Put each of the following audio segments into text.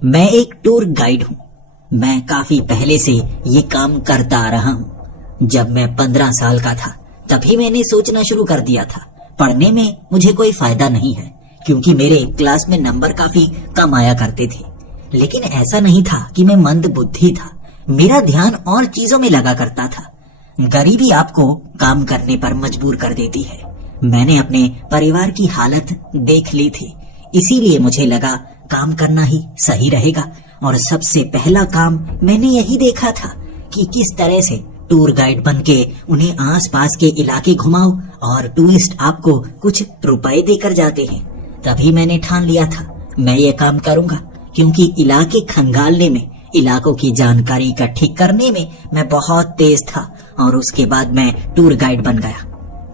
मैं एक tour guide हूँ। मैं काफी पहले से ये काम करता आ रहा हूँ। जब मैं 15 साल का था तभी मैंने सोचना शुरू कर दिया था पढ़ने में मुझे कोई फायदा नहीं है, क्योंकि मेरे क्लास में नंबर काफी कम आया करते थे। लेकिन ऐसा नहीं था कि मैं मंद बुद्धि था, मेरा ध्यान और चीजों में लगा करता था। गरीबी आपको काम करने पर मजबूर कर देती है। मैंने अपने परिवार की हालत देख ली थी, इसीलिए मुझे लगा काम करना ही सही रहेगा। और सबसे पहला काम मैंने यही देखा था कि किस तरह से टूर गाइड बनके उन्हें आसपास के इलाके घुमाओ और टूरिस्ट आपको कुछ रुपए देकर जाते हैं। तभी मैंने ठान लिया था मैं ये काम करूंगा, क्योंकि इलाके खंगालने में, इलाकों की जानकारी इकट्ठी करने में मैं बहुत तेज था। और उसके बाद मैं टूर गाइड बन गया।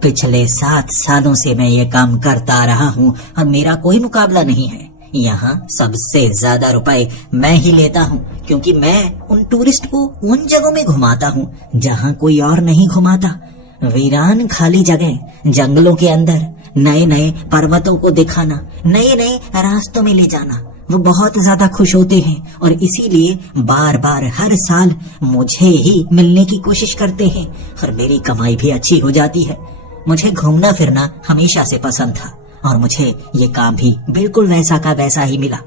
पिछले 7 सालों से मैं ये काम करता आ रहा हूँ और मेरा कोई मुकाबला नहीं है। यहाँ सबसे ज्यादा रुपए मैं ही लेता हूँ, क्योंकि मैं उन टूरिस्ट को उन जगहों में घुमाता हूँ जहाँ कोई और नहीं घुमाता। वीरान खाली जगह, जंगलों के अंदर नए नए पर्वतों को दिखाना, नए नए रास्तों में ले जाना, वो बहुत ज्यादा खुश होते हैं और इसीलिए बार बार हर साल मुझे ही मिलने की कोशिश करते हैं। और मेरी कमाई भी अच्छी हो जाती है। मुझे घूमना फिरना हमेशा से पसंद था और मुझे ये काम भी बिल्कुल वैसा का वैसा ही मिला।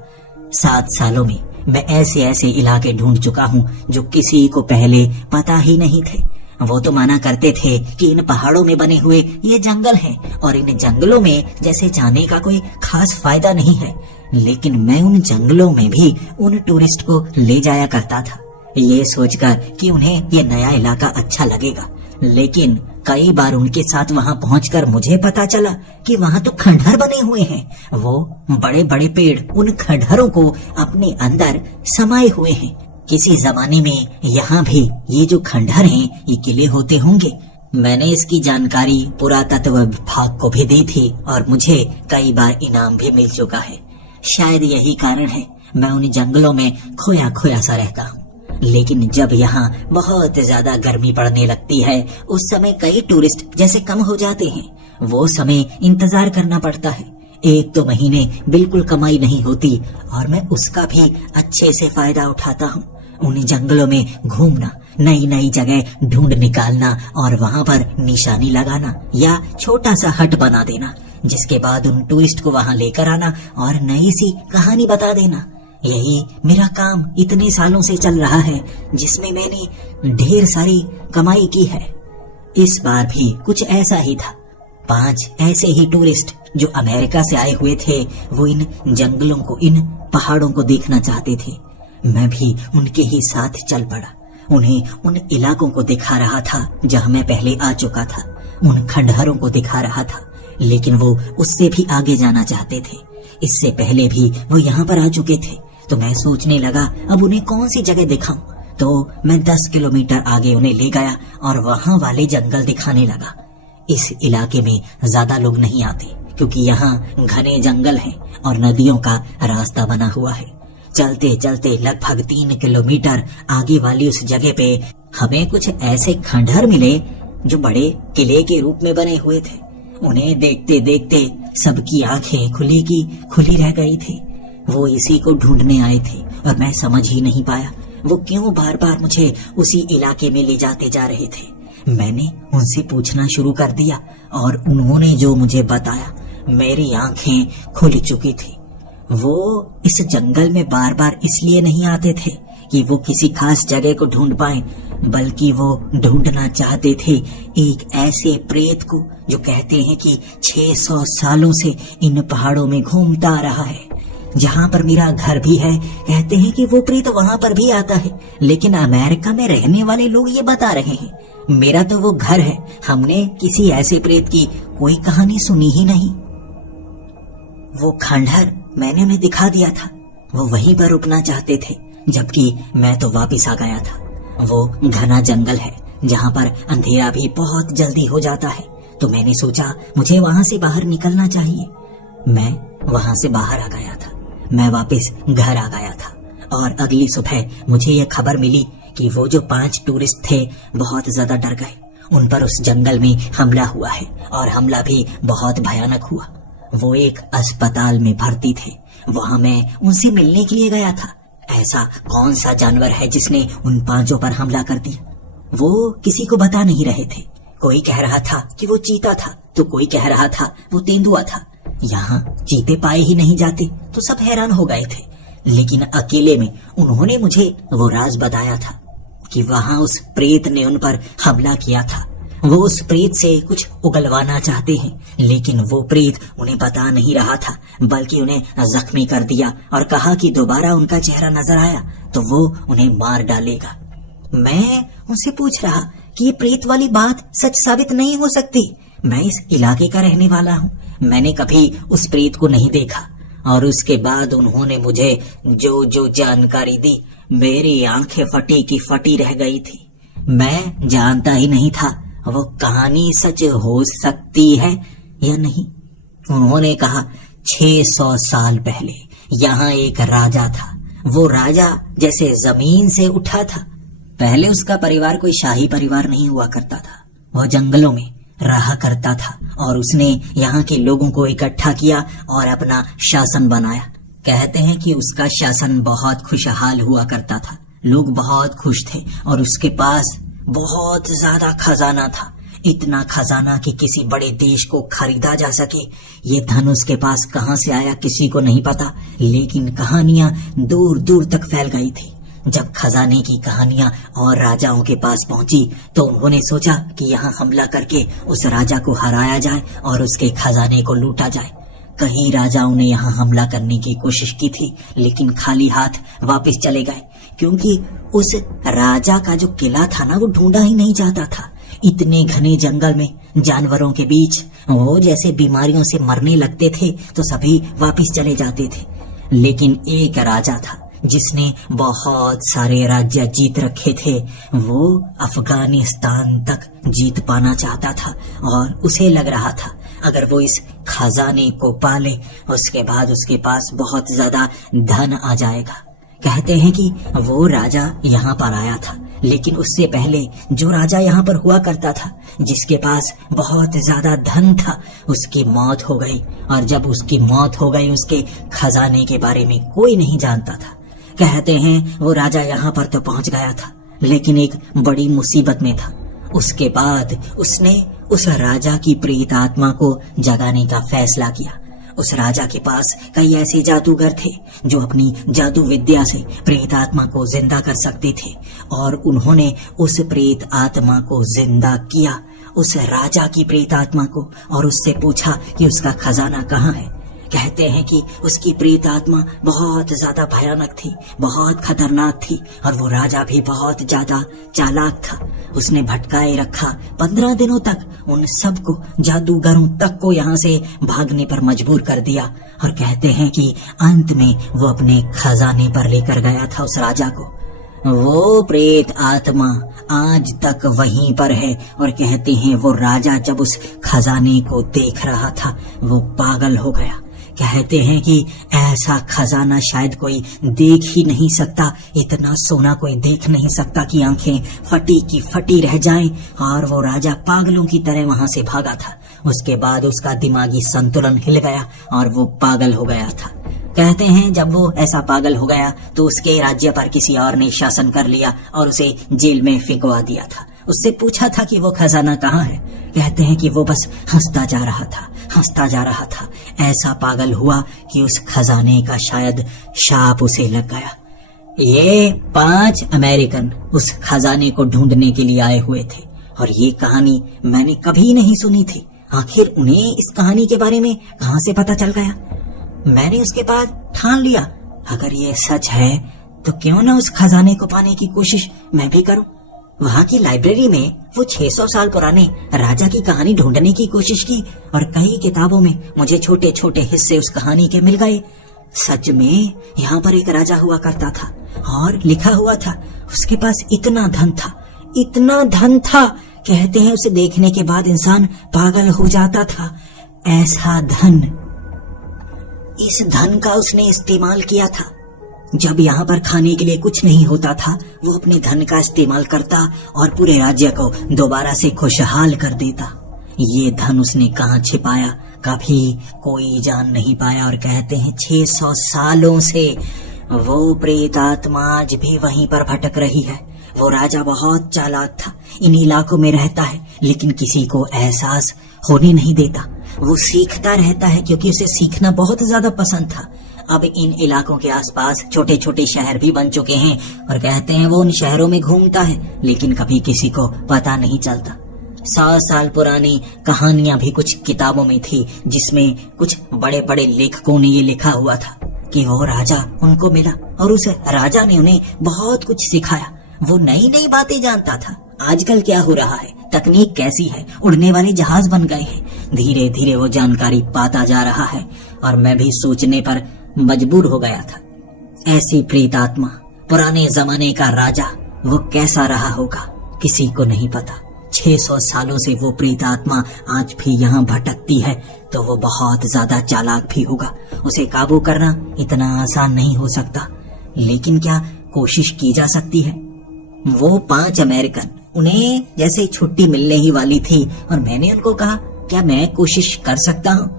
7 सालों में मैं ऐसे ऐसे इलाके ढूंढ चुका हूँ जो किसी को पहले पता ही नहीं थे। वो तो माना करते थे कि इन पहाड़ों में बने हुए ये जंगल हैं और इन जंगलों में जैसे जाने का कोई खास फायदा नहीं है। लेकिन मैं उन जंगलों में भी उन टूरिस्ट को ले जाया करता था, ये सोचकर कि उन्हें ये नया इलाका अच्छा लगेगा। लेकिन कई बार उनके साथ वहां पहुंचकर मुझे पता चला कि वहां तो खंडहर बने हुए हैं। वो बड़े बड़े पेड़ उन खंडहरों को अपने अंदर समाये हुए हैं। किसी जमाने में यहाँ भी ये जो खंडहर हैं ये किले होते होंगे। मैंने इसकी जानकारी पुरातत्व विभाग को भी दी थी और मुझे कई बार इनाम भी मिल चुका है। शायद यही कारण है मैं उन जंगलों में खोया खोया सा रहता हूँ। लेकिन जब यहाँ बहुत ज्यादा गर्मी पड़ने लगती है, उस समय कई टूरिस्ट जैसे कम हो जाते हैं। वो समय इंतजार करना पड़ता है। 1-2 महीने बिल्कुल कमाई नहीं होती और मैं उसका भी अच्छे से फायदा उठाता हूँ। उन जंगलों में घूमना, नई नई जगह ढूंढ निकालना और वहाँ पर निशानी लगाना या छोटा सा हट बना देना, जिसके बाद उन टूरिस्ट को वहाँ लेकर आना और नई सी कहानी बता देना। यही मेरा काम इतने सालों से चल रहा है, जिसमें मैंने ढेर सारी कमाई की है। इस बार भी कुछ ऐसा ही था। 5 ऐसे ही टूरिस्ट जो अमेरिका से आए हुए थे, वो इन जंगलों को, इन पहाड़ों को देखना चाहते थे। मैं भी उनके ही साथ चल पड़ा। उन्हें उन इलाकों को दिखा रहा था जहां मैं पहले आ चुका था, उन खंडहरों को दिखा रहा था। लेकिन वो उससे भी आगे जाना चाहते थे। इससे पहले भी वो यहाँ पर आ चुके थे। तो मैं सोचने लगा अब उन्हें कौन सी जगह दिखाऊं। तो मैं 10 किलोमीटर आगे उन्हें ले गया और वहां वाले जंगल दिखाने लगा। इस इलाके में ज्यादा लोग नहीं आते, क्योंकि यहाँ घने जंगल हैं और नदियों का रास्ता बना हुआ है। चलते चलते लगभग 3 किलोमीटर आगे वाली उस जगह पे हमें कुछ ऐसे खंडहर मिले जो बड़े किले के रूप में बने हुए थे। उन्हें देखते देखते सबकी आंखें खुली की खुली रह गई थी। वो इसी को ढूंढने आए थे और मैं समझ ही नहीं पाया वो क्यों बार बार मुझे उसी इलाके में ले जाते जा रहे थे। मैंने उनसे पूछना शुरू कर दिया और उन्होंने जो मुझे बताया, मेरी आंखें खुल चुकी थी। वो इस जंगल में बार बार इसलिए नहीं आते थे कि वो किसी खास जगह को ढूंढ पाएं, बल्कि वो ढूंढना चाहते थे एक ऐसे प्रेत को जो कहते हैं कि 600 सालों से इन पहाड़ों में घूमता आ रहा है। जहाँ पर मेरा घर भी है, कहते हैं कि वो प्रेत वहाँ पर भी आता है। लेकिन अमेरिका में रहने वाले लोग ये बता रहे हैं मेरा तो वो घर है, हमने किसी ऐसे प्रेत की कोई कहानी सुनी ही नहीं। वो खंडहर मैंने उन्हें दिखा दिया था। वो वहीं पर रुकना चाहते थे, जबकि मैं तो वापिस आ गया था। वो घना जंगल है जहाँ पर अंधेरा भी बहुत जल्दी हो जाता है। तो मैंने सोचा मुझे वहां से बाहर निकलना चाहिए। मैं वहां से बाहर आ गया था। मैं वापस घर आ गया था और अगली सुबह मुझे यह खबर मिली कि वो जो 5 टूरिस्ट थे बहुत ज्यादा डर गए। उन पर उस जंगल में हमला हुआ है और हमला भी बहुत भयानक हुआ। वो एक अस्पताल में भर्ती थे। वहां मैं उनसे मिलने के लिए गया था। ऐसा कौन सा जानवर है जिसने उन 5 पर हमला कर दिया। वो किसी को बता नहीं रहे थे। कोई कह रहा था कि वो चीता था, तो कोई कह रहा था वो तेंदुआ था। यहाँ चीते पाए ही नहीं जाते, तो सब हैरान हो गए थे। लेकिन अकेले में उन्होंने मुझे वो राज बताया था कि वहां उस प्रेत ने उन पर हमला किया था। वो उस प्रेत से कुछ उगलवाना चाहते हैं, लेकिन वो प्रेत उन्हें बता नहीं रहा था, बल्कि उन्हें जख्मी कर दिया और कहा कि दोबारा उनका चेहरा नजर आया तो वो उन्हें मार डालेगा। मैं उनसे पूछ रहा कि ये प्रेत वाली बात सच साबित नहीं हो सकती। मैं इस इलाके का रहने वाला हूँ, मैंने कभी उस प्रेत को नहीं देखा। और उसके बाद उन्होंने मुझे जो जो जानकारी दी, मेरी आंखें फटी की फटी रह गई थी। मैं जानता ही नहीं था वो कहानी सच हो सकती है या नहीं। उन्होंने कहा 600 साल पहले यहाँ एक राजा था। वो राजा जैसे जमीन से उठा था। पहले उसका परिवार कोई शाही परिवार नहीं हुआ करता था, वो जंगलों में रहा करता था और उसने यहाँ के लोगों को इकट्ठा किया और अपना शासन बनाया। कहते हैं कि उसका शासन बहुत खुशहाल हुआ करता था, लोग बहुत खुश थे और उसके पास बहुत ज्यादा खजाना था। इतना खजाना कि किसी बड़े देश को खरीदा जा सके। ये धन उसके पास कहाँ से आया किसी को नहीं पता, लेकिन कहानियां दूर दूर तक फैल गई थी। जब खजाने की कहानियां और राजाओं के पास पहुंची तो उन्होंने सोचा कि यहाँ हमला करके उस राजा को हराया जाए और उसके खजाने को लूटा जाए। कई राजाओं ने यहाँ हमला करने की कोशिश की थी, लेकिन खाली हाथ वापस चले गए, क्योंकि उस राजा का जो किला था ना, वो ढूंढा ही नहीं जाता था। इतने घने जंगल में जानवरों के बीच वो जैसे बीमारियों से मरने लगते थे तो सभी वापस चले जाते थे। लेकिन एक राजा था जिसने बहुत सारे राज्य जीत रखे थे। वो अफगानिस्तान तक जीत पाना चाहता था और उसे लग रहा था अगर वो इस खजाने को पाले उसके बाद उसके पास बहुत ज्यादा धन आ जाएगा। कहते हैं कि वो राजा यहाँ पर आया था, लेकिन उससे पहले जो राजा यहाँ पर हुआ करता था, जिसके पास बहुत ज्यादा धन था, उसकी मौत हो गई। और जब उसकी मौत हो गई, उसके खजाने के बारे में कोई नहीं जानता था। कहते हैं वो राजा यहाँ पर तो पहुंच गया था, लेकिन एक बड़ी मुसीबत में था। उसके बाद उसने उस राजा की प्रेत आत्मा को जगाने का फैसला किया। उस राजा के पास कई ऐसे जादूगर थे जो अपनी जादू विद्या से प्रेत आत्मा को जिंदा कर सकते थे, और उन्होंने उस प्रेत आत्मा को जिंदा किया, उस राजा की प्रेत आत्मा को, और उससे पूछा कि उसका खजाना कहाँ है। कहते हैं कि उसकी प्रेत आत्मा बहुत ज्यादा भयानक थी, बहुत खतरनाक थी, और वो राजा भी बहुत ज्यादा चालाक था। उसने भटकाए रखा 15 दिनों तक उन सबको, जादूगरों तक को यहाँ से भागने पर मजबूर कर दिया। और कहते हैं कि अंत में वो अपने खजाने पर लेकर गया था उस राजा को। वो प्रेत आत्मा आज तक वहीं पर है, और कहते हैं वो राजा जब उस खजाने को देख रहा था वो पागल हो गया। कहते हैं कि ऐसा खजाना शायद कोई देख ही नहीं सकता, इतना सोना कोई देख नहीं सकता कि आंखें फटी की फटी रह जाएं। और वो राजा पागलों की तरह वहां से भागा था। उसके बाद उसका दिमागी संतुलन हिल गया और वो पागल हो गया था। कहते हैं जब वो ऐसा पागल हो गया तो उसके राज्य पर किसी और ने शासन कर लिया और उसे जेल में फेंकवा दिया था। उससे पूछा था कि वो खजाना कहाँ है। कहते हैं कि वो बस हंसता जा रहा था, हंसता जा रहा था। ऐसा पागल हुआ कि उस खजाने का शायद शाप उसे लग गया। ये 5 अमेरिकन उस खजाने को ढूंढने के लिए आए हुए थे, और ये कहानी मैंने कभी नहीं सुनी थी। आखिर उन्हें इस कहानी के बारे में कहाँ से पता चल गया? मैंने उसके बाद ठान लिया, अगर ये सच है तो क्यों ना उस खजाने को पाने की कोशिश मैं भी करूं। वहां की लाइब्रेरी में वो 600 साल पुराने राजा की कहानी ढूंढने की कोशिश की, और कई किताबों में मुझे छोटे छोटे हिस्से उस कहानी के मिल गए। सच में यहाँ पर एक राजा हुआ करता था, और लिखा हुआ था उसके पास इतना धन था, इतना धन था, कहते हैं उसे देखने के बाद इंसान पागल हो जाता था। ऐसा धन, इस धन का उसने इस्तेमाल किया था। जब यहाँ पर खाने के लिए कुछ नहीं होता था, वो अपने धन का इस्तेमाल करता और पूरे राज्य को दोबारा से खुशहाल कर देता। ये धन उसने कहाँ छिपाया कभी कोई जान नहीं पाया, और कहते हैं 600 सालों से वो प्रेत आत्मा आज भी वहीं पर भटक रही है। वो राजा बहुत चालाक था, इन इलाकों में रहता है लेकिन किसी को एहसास होने नहीं देता। वो सीखता रहता है क्योंकि उसे सीखना बहुत ज्यादा पसंद था। अब इन इलाकों के आसपास छोटे छोटे शहर भी बन चुके हैं और कहते हैं वो उन शहरों में घूमता है लेकिन कभी किसी को पता नहीं चलता। 100 साल पुरानी कहानियां भी कुछ किताबों में थी जिसमें कुछ बड़े बड़े लेखकों ने ये लिखा हुआ था कि वो राजा उनको मिला और उस राजा ने उन्हें बहुत कुछ सिखाया। वो नई नई बातें जानता था। आजकल क्या हो रहा है, तकनीक कैसी है, उड़ने वाले जहाज बन गए हैं। धीरे धीरे वो जानकारी पाता जा रहा है और मैं भी सोचने पर मजबूर हो गया था। ऐसी प्रेत आत्मा, पुराने जमाने का राजा, वो कैसा रहा होगा किसी को नहीं पता। 600 सालों से वो प्रेत आत्मा आज भी यहाँ भटकती है तो वो बहुत ज्यादा चालाक भी होगा। उसे काबू करना इतना आसान नहीं हो सकता, लेकिन क्या कोशिश की जा सकती है। वो 5 अमेरिकन, उन्हें जैसे छुट्टी मिलने ही वाली थी और मैंने उनको कहा क्या मैं कोशिश कर सकता हूँ।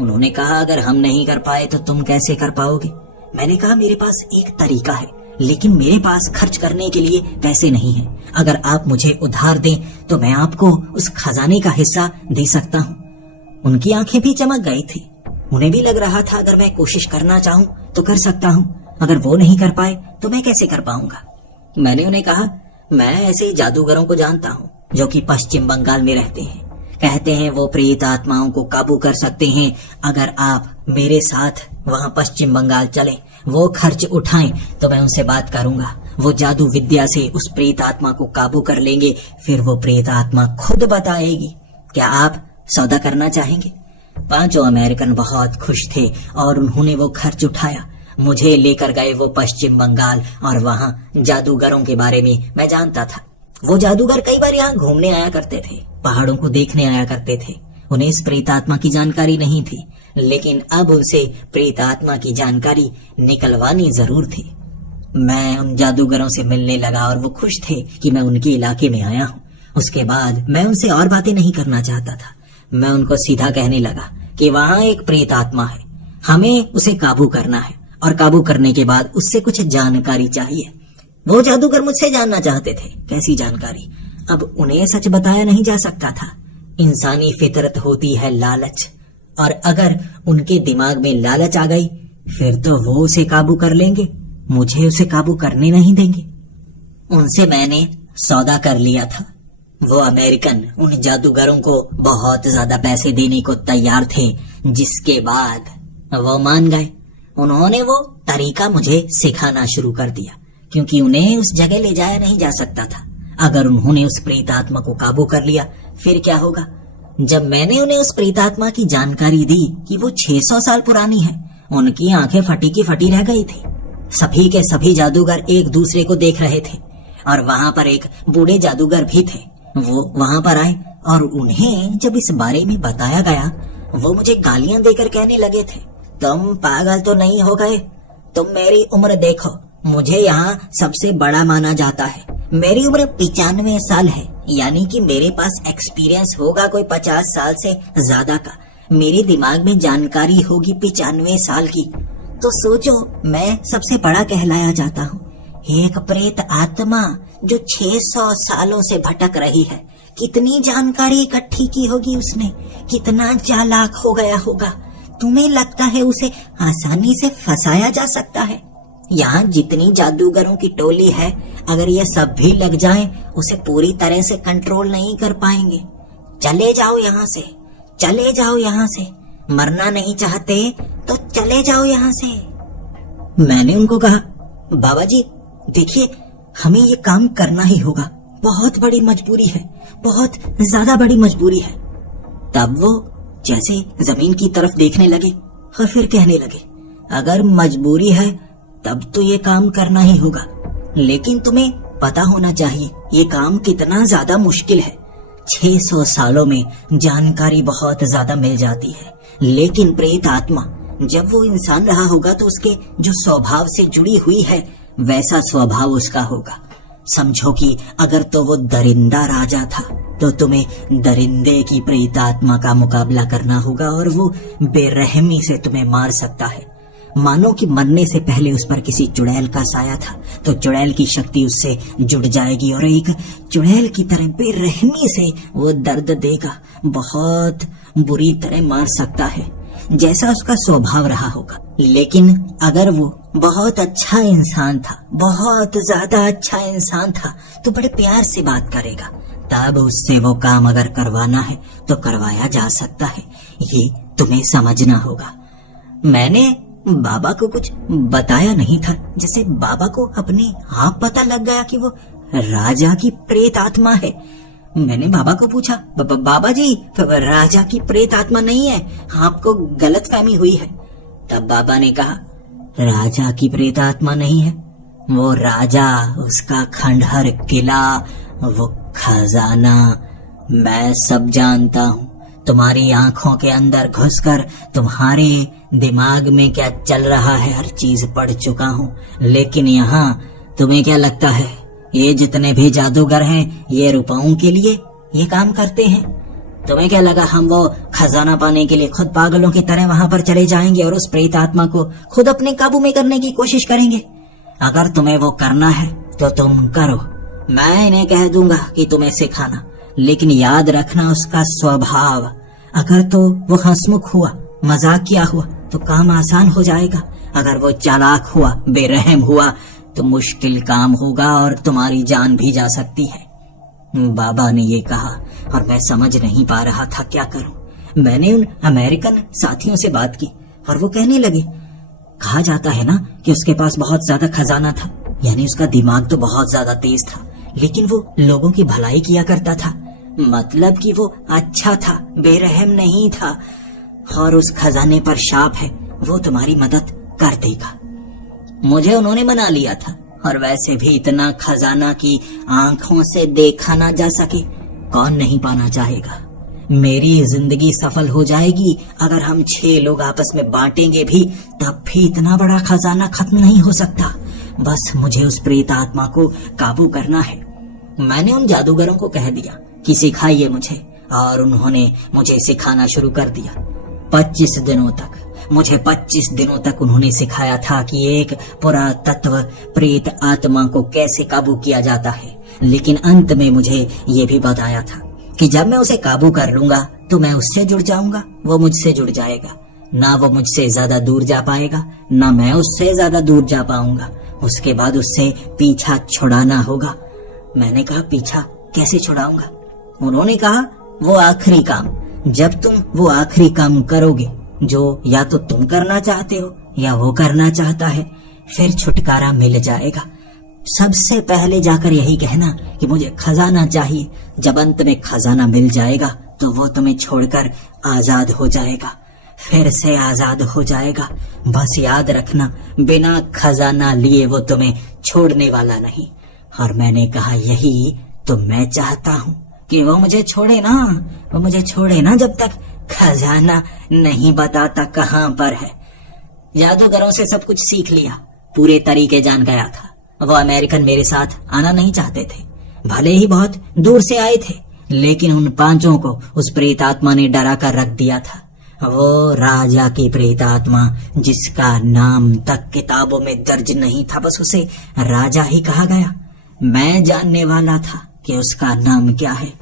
उन्होंने कहा अगर हम नहीं कर पाए तो तुम कैसे कर पाओगे। मैंने कहा मेरे पास एक तरीका है लेकिन मेरे पास खर्च करने के लिए पैसे नहीं है। अगर आप मुझे उधार दें तो मैं आपको उस खजाने का हिस्सा दे सकता हूँ। उनकी आंखें भी चमक गई थी। उन्हें भी लग रहा था अगर मैं कोशिश करना चाहूँ तो कर सकता हूँ, अगर वो नहीं कर पाए तो मैं कैसे कर पाऊंगा। मैंने उन्हें कहा मैं ऐसे जादूगरों को जानता हूँ जो कि पश्चिम बंगाल में रहते हैं। कहते हैं वो प्रेत आत्माओं को काबू कर सकते हैं। अगर आप मेरे साथ वहाँ पश्चिम बंगाल चलें, वो खर्च उठाएं तो मैं उनसे बात करूंगा। वो जादू विद्या से उस प्रेत आत्मा को काबू कर लेंगे, फिर वो प्रेत आत्मा खुद बताएगी। क्या आप सौदा करना चाहेंगे। 5 अमेरिकन बहुत खुश थे और उन्होंने वो खर्च उठाया। मुझे लेकर गए वो पश्चिम बंगाल और वहाँ जादूगरों के बारे में मैं जानता था। वो जादूगर कई बार यहाँ घूमने आया करते थे, पहाड़ों को देखने आया करते थे। उन्हें इस प्रेत आत्मा की जानकारी नहीं थी, लेकिन अब उसे प्रेत आत्मा की जानकारी निकलवानी जरूर थी। मैं उन जादूगरों से मिलने लगा और वो खुश थे कि मैं उनके इलाके में आया हूँ। उसके बाद मैं उनसे और बातें नहीं करना चाहता था। मैं उनको सीधा कहने लगा कि वहाँ एक प्रेत आत्मा है, हमें उसे काबू करना है और काबू करने के बाद उससे कुछ जानकारी चाहिए। वो जादूगर मुझसे जानना चाहते थे कैसी जानकारी। अब उन्हें सच बताया नहीं जा सकता था। इंसानी फितरत होती है लालच, और अगर उनके दिमाग में लालच आ गई फिर तो वो उसे काबू कर लेंगे, मुझे उसे काबू करने नहीं देंगे। उनसे मैंने सौदा कर लिया था। वो अमेरिकन उन जादूगरों को बहुत ज्यादा पैसे देने को तैयार थे, जिसके बाद वो मान गए। उन्होंने वो तरीका मुझे सिखाना शुरू कर दिया, क्योंकि उन्हें उस जगह ले जाया नहीं जा सकता था। अगर उन्होंने उस प्रेतात्मा को काबू कर लिया फिर क्या होगा। जब मैंने उन्हें उस प्रेतात्मा की जानकारी दी कि वो 600 साल पुरानी है, उनकी आंखें फटी की फटी रह गई थी। सभी के सभी जादूगर एक दूसरे को देख रहे थे और वहां पर एक बूढ़े जादूगर भी थे। वो वहां पर आए और उन्हें जब इस बारे में बताया गया, वो मुझे गालियां देकर कहने लगे थे, तुम पागल तो नहीं हो गए, तुम मेरी उम्र देखो, मुझे यहाँ सबसे बड़ा माना जाता है। मेरी उम्र 95 साल है, यानी कि मेरे पास एक्सपीरियंस होगा कोई 50 साल से ज्यादा का। मेरे दिमाग में जानकारी होगी 95 साल की। तो सोचो मैं सबसे बड़ा कहलाया जाता हूँ। एक प्रेत आत्मा जो 600 सालों से भटक रही है, कितनी जानकारी इकट्ठी की होगी उसने, कितना चालाक हो गया होगा। तुम्हें लगता है उसे आसानी से फंसाया जा सकता है? यहाँ जितनी जादूगरों की टोली है, अगर ये सब भी लग जाएं, उसे पूरी तरह से कंट्रोल नहीं कर पाएंगे। चले जाओ यहाँ से, चले जाओ यहाँ से, मरना नहीं चाहते तो चले जाओ यहाँ से। मैंने उनको कहा, बाबा जी देखिए, हमें ये काम करना ही होगा, बहुत बड़ी मजबूरी है, बहुत ज्यादा बड़ी मजबूरी है। तब वो जैसे जमीन की तरफ देखने लगे और फिर कहने लगे, अगर मजबूरी है तब तो ये काम करना ही होगा, लेकिन तुम्हें पता होना चाहिए ये काम कितना ज्यादा मुश्किल है। 600 सालों में जानकारी बहुत ज्यादा मिल जाती है, लेकिन प्रेत आत्मा जब वो इंसान रहा होगा तो उसके जो स्वभाव से जुड़ी हुई है वैसा स्वभाव उसका होगा। समझो कि अगर तो वो दरिंदा राजा था तो तुम्हें दरिंदे की प्रेत आत्मा का मुकाबला करना होगा और वो बेरहमी से तुम्हें मार सकता है। मानो कि मरने से पहले उस पर किसी चुड़ैल का साया था, तो चुड़ैल की शक्ति उससे जुड़ जाएगी और एक चुड़ैल की तरह बेरहमी से वो दर्द देगा, बहुत बुरी तरह मार सकता है, जैसा उसका स्वभाव रहा होगा। लेकिन अगर वो बहुत अच्छा इंसान था, बहुत ज्यादा अच्छा इंसान था, तो बड़े प्यार से बात करेगा, तब उससे वो काम अगर करवाना है तो करवाया जा सकता है। ये तुम्हें समझना होगा। मैंने बाबा को कुछ बताया नहीं था, जैसे बाबा को अपने आप पता लग गया कि वो राजा की प्रेत आत्मा है। मैंने बाबा को पूछा, बाबा जी, राजा की प्रेत आत्मा नहीं है, आपको गलतफहमी हुई है। तब बाबा ने कहा, राजा की प्रेत आत्मा नहीं है, वो राजा, उसका खंडहर किला, वो खजाना, मैं सब जानता हूँ। तुम्हारी आंखों के अंदर घुसकर तुम्हारे दिमाग में क्या चल रहा है हर चीज पढ़ चुका हूँ। लेकिन यहाँ तुम्हें क्या लगता है, ये जितने भी जादूगर हैं ये रुपयों के लिए ये काम करते हैं? तुम्हें क्या लगा हम वो खजाना पाने के लिए खुद पागलों की तरह वहां पर चले जाएंगे और उस प्रेत आत्मा को खुद अपने काबू में करने की कोशिश करेंगे? अगर तुम्हें वो करना है तो तुम करो, मैं इन्हें कह दूंगा कि तुम्हें सिखाना, लेकिन याद रखना उसका स्वभाव। अगर तो वो हंसमुख हुआ, मजाकिया हुआ तो काम आसान हो जाएगा। अगर वो चालाक हुआ, बेरहम हुआ तो मुश्किल काम होगा और तुम्हारी जान भी जा सकती है। बाबा ने ये कहा और मैं समझ नहीं पा रहा था क्या करूं। मैंने उन अमेरिकन साथियों से बात की और वो कहने लगे, कहा जाता है ना कि उसके पास बहुत ज्यादा खजाना था, यानी उसका दिमाग तो बहुत ज्यादा तेज था, लेकिन वो लोगों की भलाई किया करता था, मतलब कि वो अच्छा था, बेरहम नहीं था। और उस खजाने पर शाप है, वो तुम्हारी मदद कर देगा। मुझे उन्होंने मना लिया था, और वैसे भी इतना खजाना की आंखों से देखा ना जा सके कौन नहीं पाना चाहेगा। मेरी जिंदगी सफल हो जाएगी अगर हम 6 लोग आपस में बांटेंगे भी, तब भी इतना बड़ा खजाना खत्म नहीं हो सकता। बस मुझे उस प्रेत आत्मा को काबू करना है। मैंने उन जादूगरों को कह दिया कि सिखाइए मुझे, और उन्होंने मुझे सिखाना शुरू कर दिया। 25 दिनों तक उन्होंने सिखाया था कि एक पुरातत्व प्रेत आत्मा को कैसे काबू किया जाता है। लेकिन अंत में मुझे ये भी बताया था कि जब मैं उसे काबू कर लूंगा तो मैं उससे जुड़ जाऊंगा, वो मुझसे जुड़ जाएगा। ना वो मुझसे ज्यादा दूर जा पाएगा, ना मैं उससे ज्यादा दूर जा पाऊंगा। उसके बाद उससे पीछा छुड़ाना होगा। मैंने कहा, पीछा कैसे छुड़ाऊंगा? उन्होंने कहा, वो आखिरी काम, जब तुम वो आखिरी काम करोगे जो या तो तुम करना चाहते हो या वो करना चाहता है, फिर छुटकारा मिल जाएगा। सबसे पहले जाकर यही कहना कि मुझे खजाना चाहिए। जब अंत में खजाना मिल जाएगा तो वो तुम्हें छोड़कर आजाद हो जाएगा, फिर से आजाद हो जाएगा। बस याद रखना, बिना खजाना लिए वो तुम्हें छोड़ने वाला नहीं। और मैंने कहा, यही तो मैं चाहता हूँ कि वो मुझे छोड़े ना जब तक खजाना नहीं बताता कहाँ पर है। जादूगरों से सब कुछ सीख लिया, पूरे तरीके जान गया था। वो अमेरिकन मेरे साथ आना नहीं चाहते थे, भले ही बहुत दूर से आए थे, लेकिन उन 5 को उस प्रेत आत्मा ने डरा कर रख दिया था। वो राजा की प्रेत आत्मा, जिसका नाम तक किताबों में दर्ज नहीं था, बस उसे राजा ही कहा गया। मैं जानने वाला था कि उसका नाम क्या है।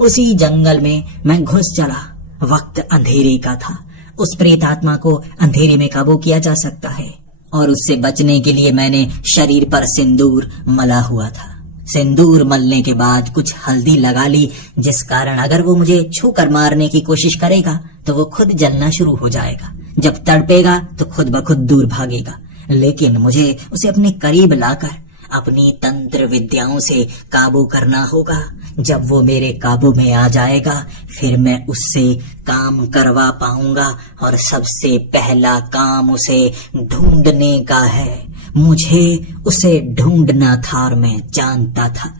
उसी जंगल में मैं घुस चला। वक्त अंधेरे का था। उस प्रेत आत्मा को अंधेरे में काबू किया जा सकता है, और उससे बचने के लिए मैंने शरीर पर सिंदूर मला हुआ था। सिंदूर मलने के बाद कुछ हल्दी लगा ली, जिस कारण अगर वो मुझे छू कर मारने की कोशिश करेगा तो वो खुद जलना शुरू हो जाएगा। जब तड़पेगा तो खुद ब खुद दूर भागेगा। लेकिन मुझे उसे अपने करीब लाकर अपनी तंत्र विद्याओं से काबू करना होगा। जब वो मेरे काबू में आ जाएगा, फिर मैं उससे काम करवा पाऊंगा, और सबसे पहला काम उसे ढूंढने का है। मुझे उसे ढूंढना था, और मैं जानता था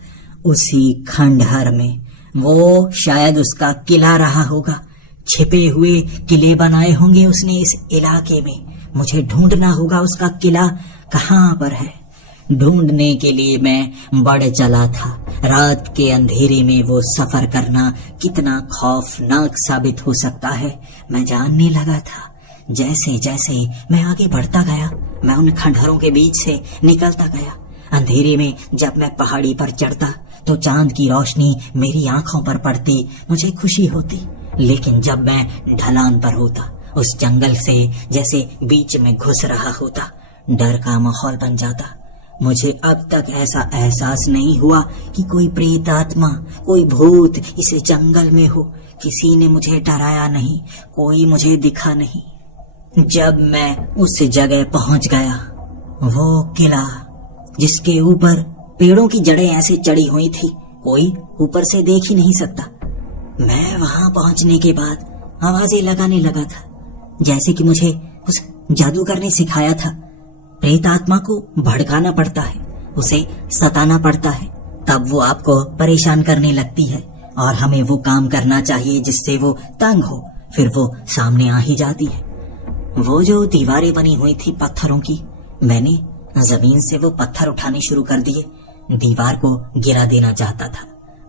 उसी खंडहर में वो शायद उसका किला रहा होगा। छिपे हुए किले बनाए होंगे उसने इस इलाके में। मुझे ढूंढना होगा उसका किला कहाँ पर है। ढूंढने के लिए मैं बढ़ चला था। रात के अंधेरे में वो सफर करना कितना खौफनाक साबित हो सकता है, मैं जानने लगा था। जैसे जैसे मैं आगे बढ़ता गया, मैं उन खंडहरों के बीच से निकलता गया। अंधेरे में जब मैं पहाड़ी पर चढ़ता तो चांद की रोशनी मेरी आंखों पर पड़ती, मुझे खुशी होती। लेकिन जब मैं ढलान पर होता, उस जंगल से जैसे बीच में घुस रहा होता, डर का माहौल बन जाता। मुझे अब तक ऐसा एहसास नहीं हुआ कि कोई प्रेत आत्मा, कोई भूत इस जंगल में हो। किसी ने मुझे डराया नहीं, कोई मुझे दिखा नहीं। जब मैं उस जगह पहुंच गया, वो किला जिसके ऊपर पेड़ों की जड़ें ऐसे चढ़ी हुई थी, कोई ऊपर से देख ही नहीं सकता। मैं वहां पहुंचने के बाद आवाजें लगाने लगा था, जैसे कि मुझे उस जादूगर ने सिखाया था। प्रेत आत्मा को भड़काना पड़ता है, उसे सताना पड़ता है, तब वो आपको परेशान करने लगती है और हमें वो काम करना चाहिए जिससे वो तंग हो, फिर वो सामने आ ही जाती है। वो जो दीवारें बनी हुई थी पत्थरों की, मैंने जमीन से वो पत्थर उठाने शुरू कर दिए, दीवार को गिरा देना चाहता था।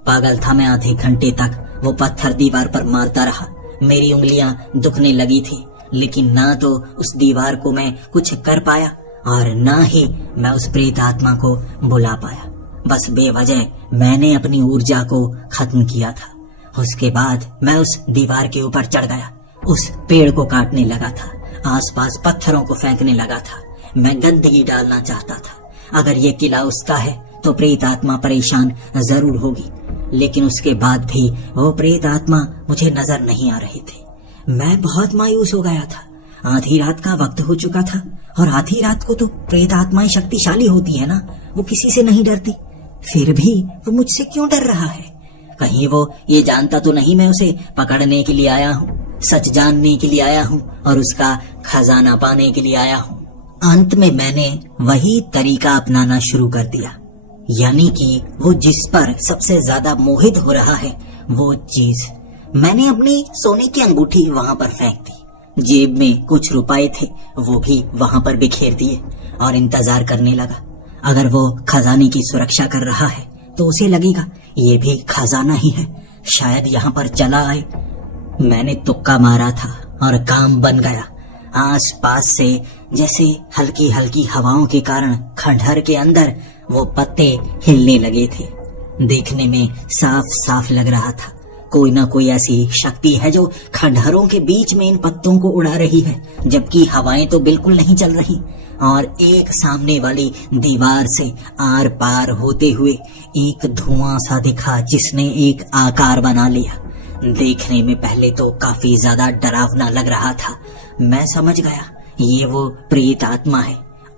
पागल था मैं। आधे घंटे तक वो पत्थर दीवार पर मारता रहा। मेरी उंगलियां दुखने लगी थी, लेकिन ना तो उस दीवार को मैं कुछ कर पाया और ना ही मैं उस प्रेत आत्मा को बुला पाया। बस बेवजह मैंने अपनी ऊर्जा को खत्म किया था। उसके बाद मैं उस दीवार के ऊपर चढ़ गया, उस पेड़ को काटने लगा था, आसपास पत्थरों को फेंकने लगा था। मैं गंदगी डालना चाहता था। अगर ये किला उसका है तो प्रेत आत्मा परेशान जरूर होगी, लेकिन उसके बाद भी वो प्रेत आत्मा मुझे नजर नहीं आ रहे थे। मैं बहुत मायूस हो गया था। आधी रात का वक्त हो चुका था और आधी रात को तो प्रेत आत्माएं शक्तिशाली होती है ना, वो किसी से नहीं डरती। फिर भी वो मुझसे क्यों डर रहा है? कहीं वो ये जानता तो नहीं मैं उसे पकड़ने के लिए आया हूँ, सच जानने के लिए आया हूँ और उसका खजाना पाने के लिए आया हूँ। अंत में मैंने वही तरीका अपनाना शुरू कर दिया, यानी कि वो जिस पर सबसे ज्यादा मोहित हो रहा है वो चीज। मैंने अपनी सोने की अंगूठी वहां पर फेंक दी। जेब में कुछ रुपए थे, वो भी वहां पर बिखेर दिए और इंतजार करने लगा। अगर वो खजाने की सुरक्षा कर रहा है तो उसे लगेगा ये भी खजाना ही है, शायद यहाँ पर चला आए। मैंने तुक्का मारा था और काम बन गया। आस पास से जैसे हल्की हल्की हवाओं के कारण खंडहर के अंदर वो पत्ते हिलने लगे थे। देखने में साफ साफ लग रहा था कोई ना कोई ऐसी शक्ति है जो खंडहरों के बीच में इन पत्तों को उड़ा रही है, जबकि हवाएं तो बिल्कुल नहीं चल रही। और एक सामने वाली दीवार से आर पार होते हुए एक धुआं सा दिखा जिसने एक आकार बना लिया। देखने में पहले तो काफी ज्यादा डरावना लग रहा था। मैं समझ गया ये वो प्रेत आत्मा है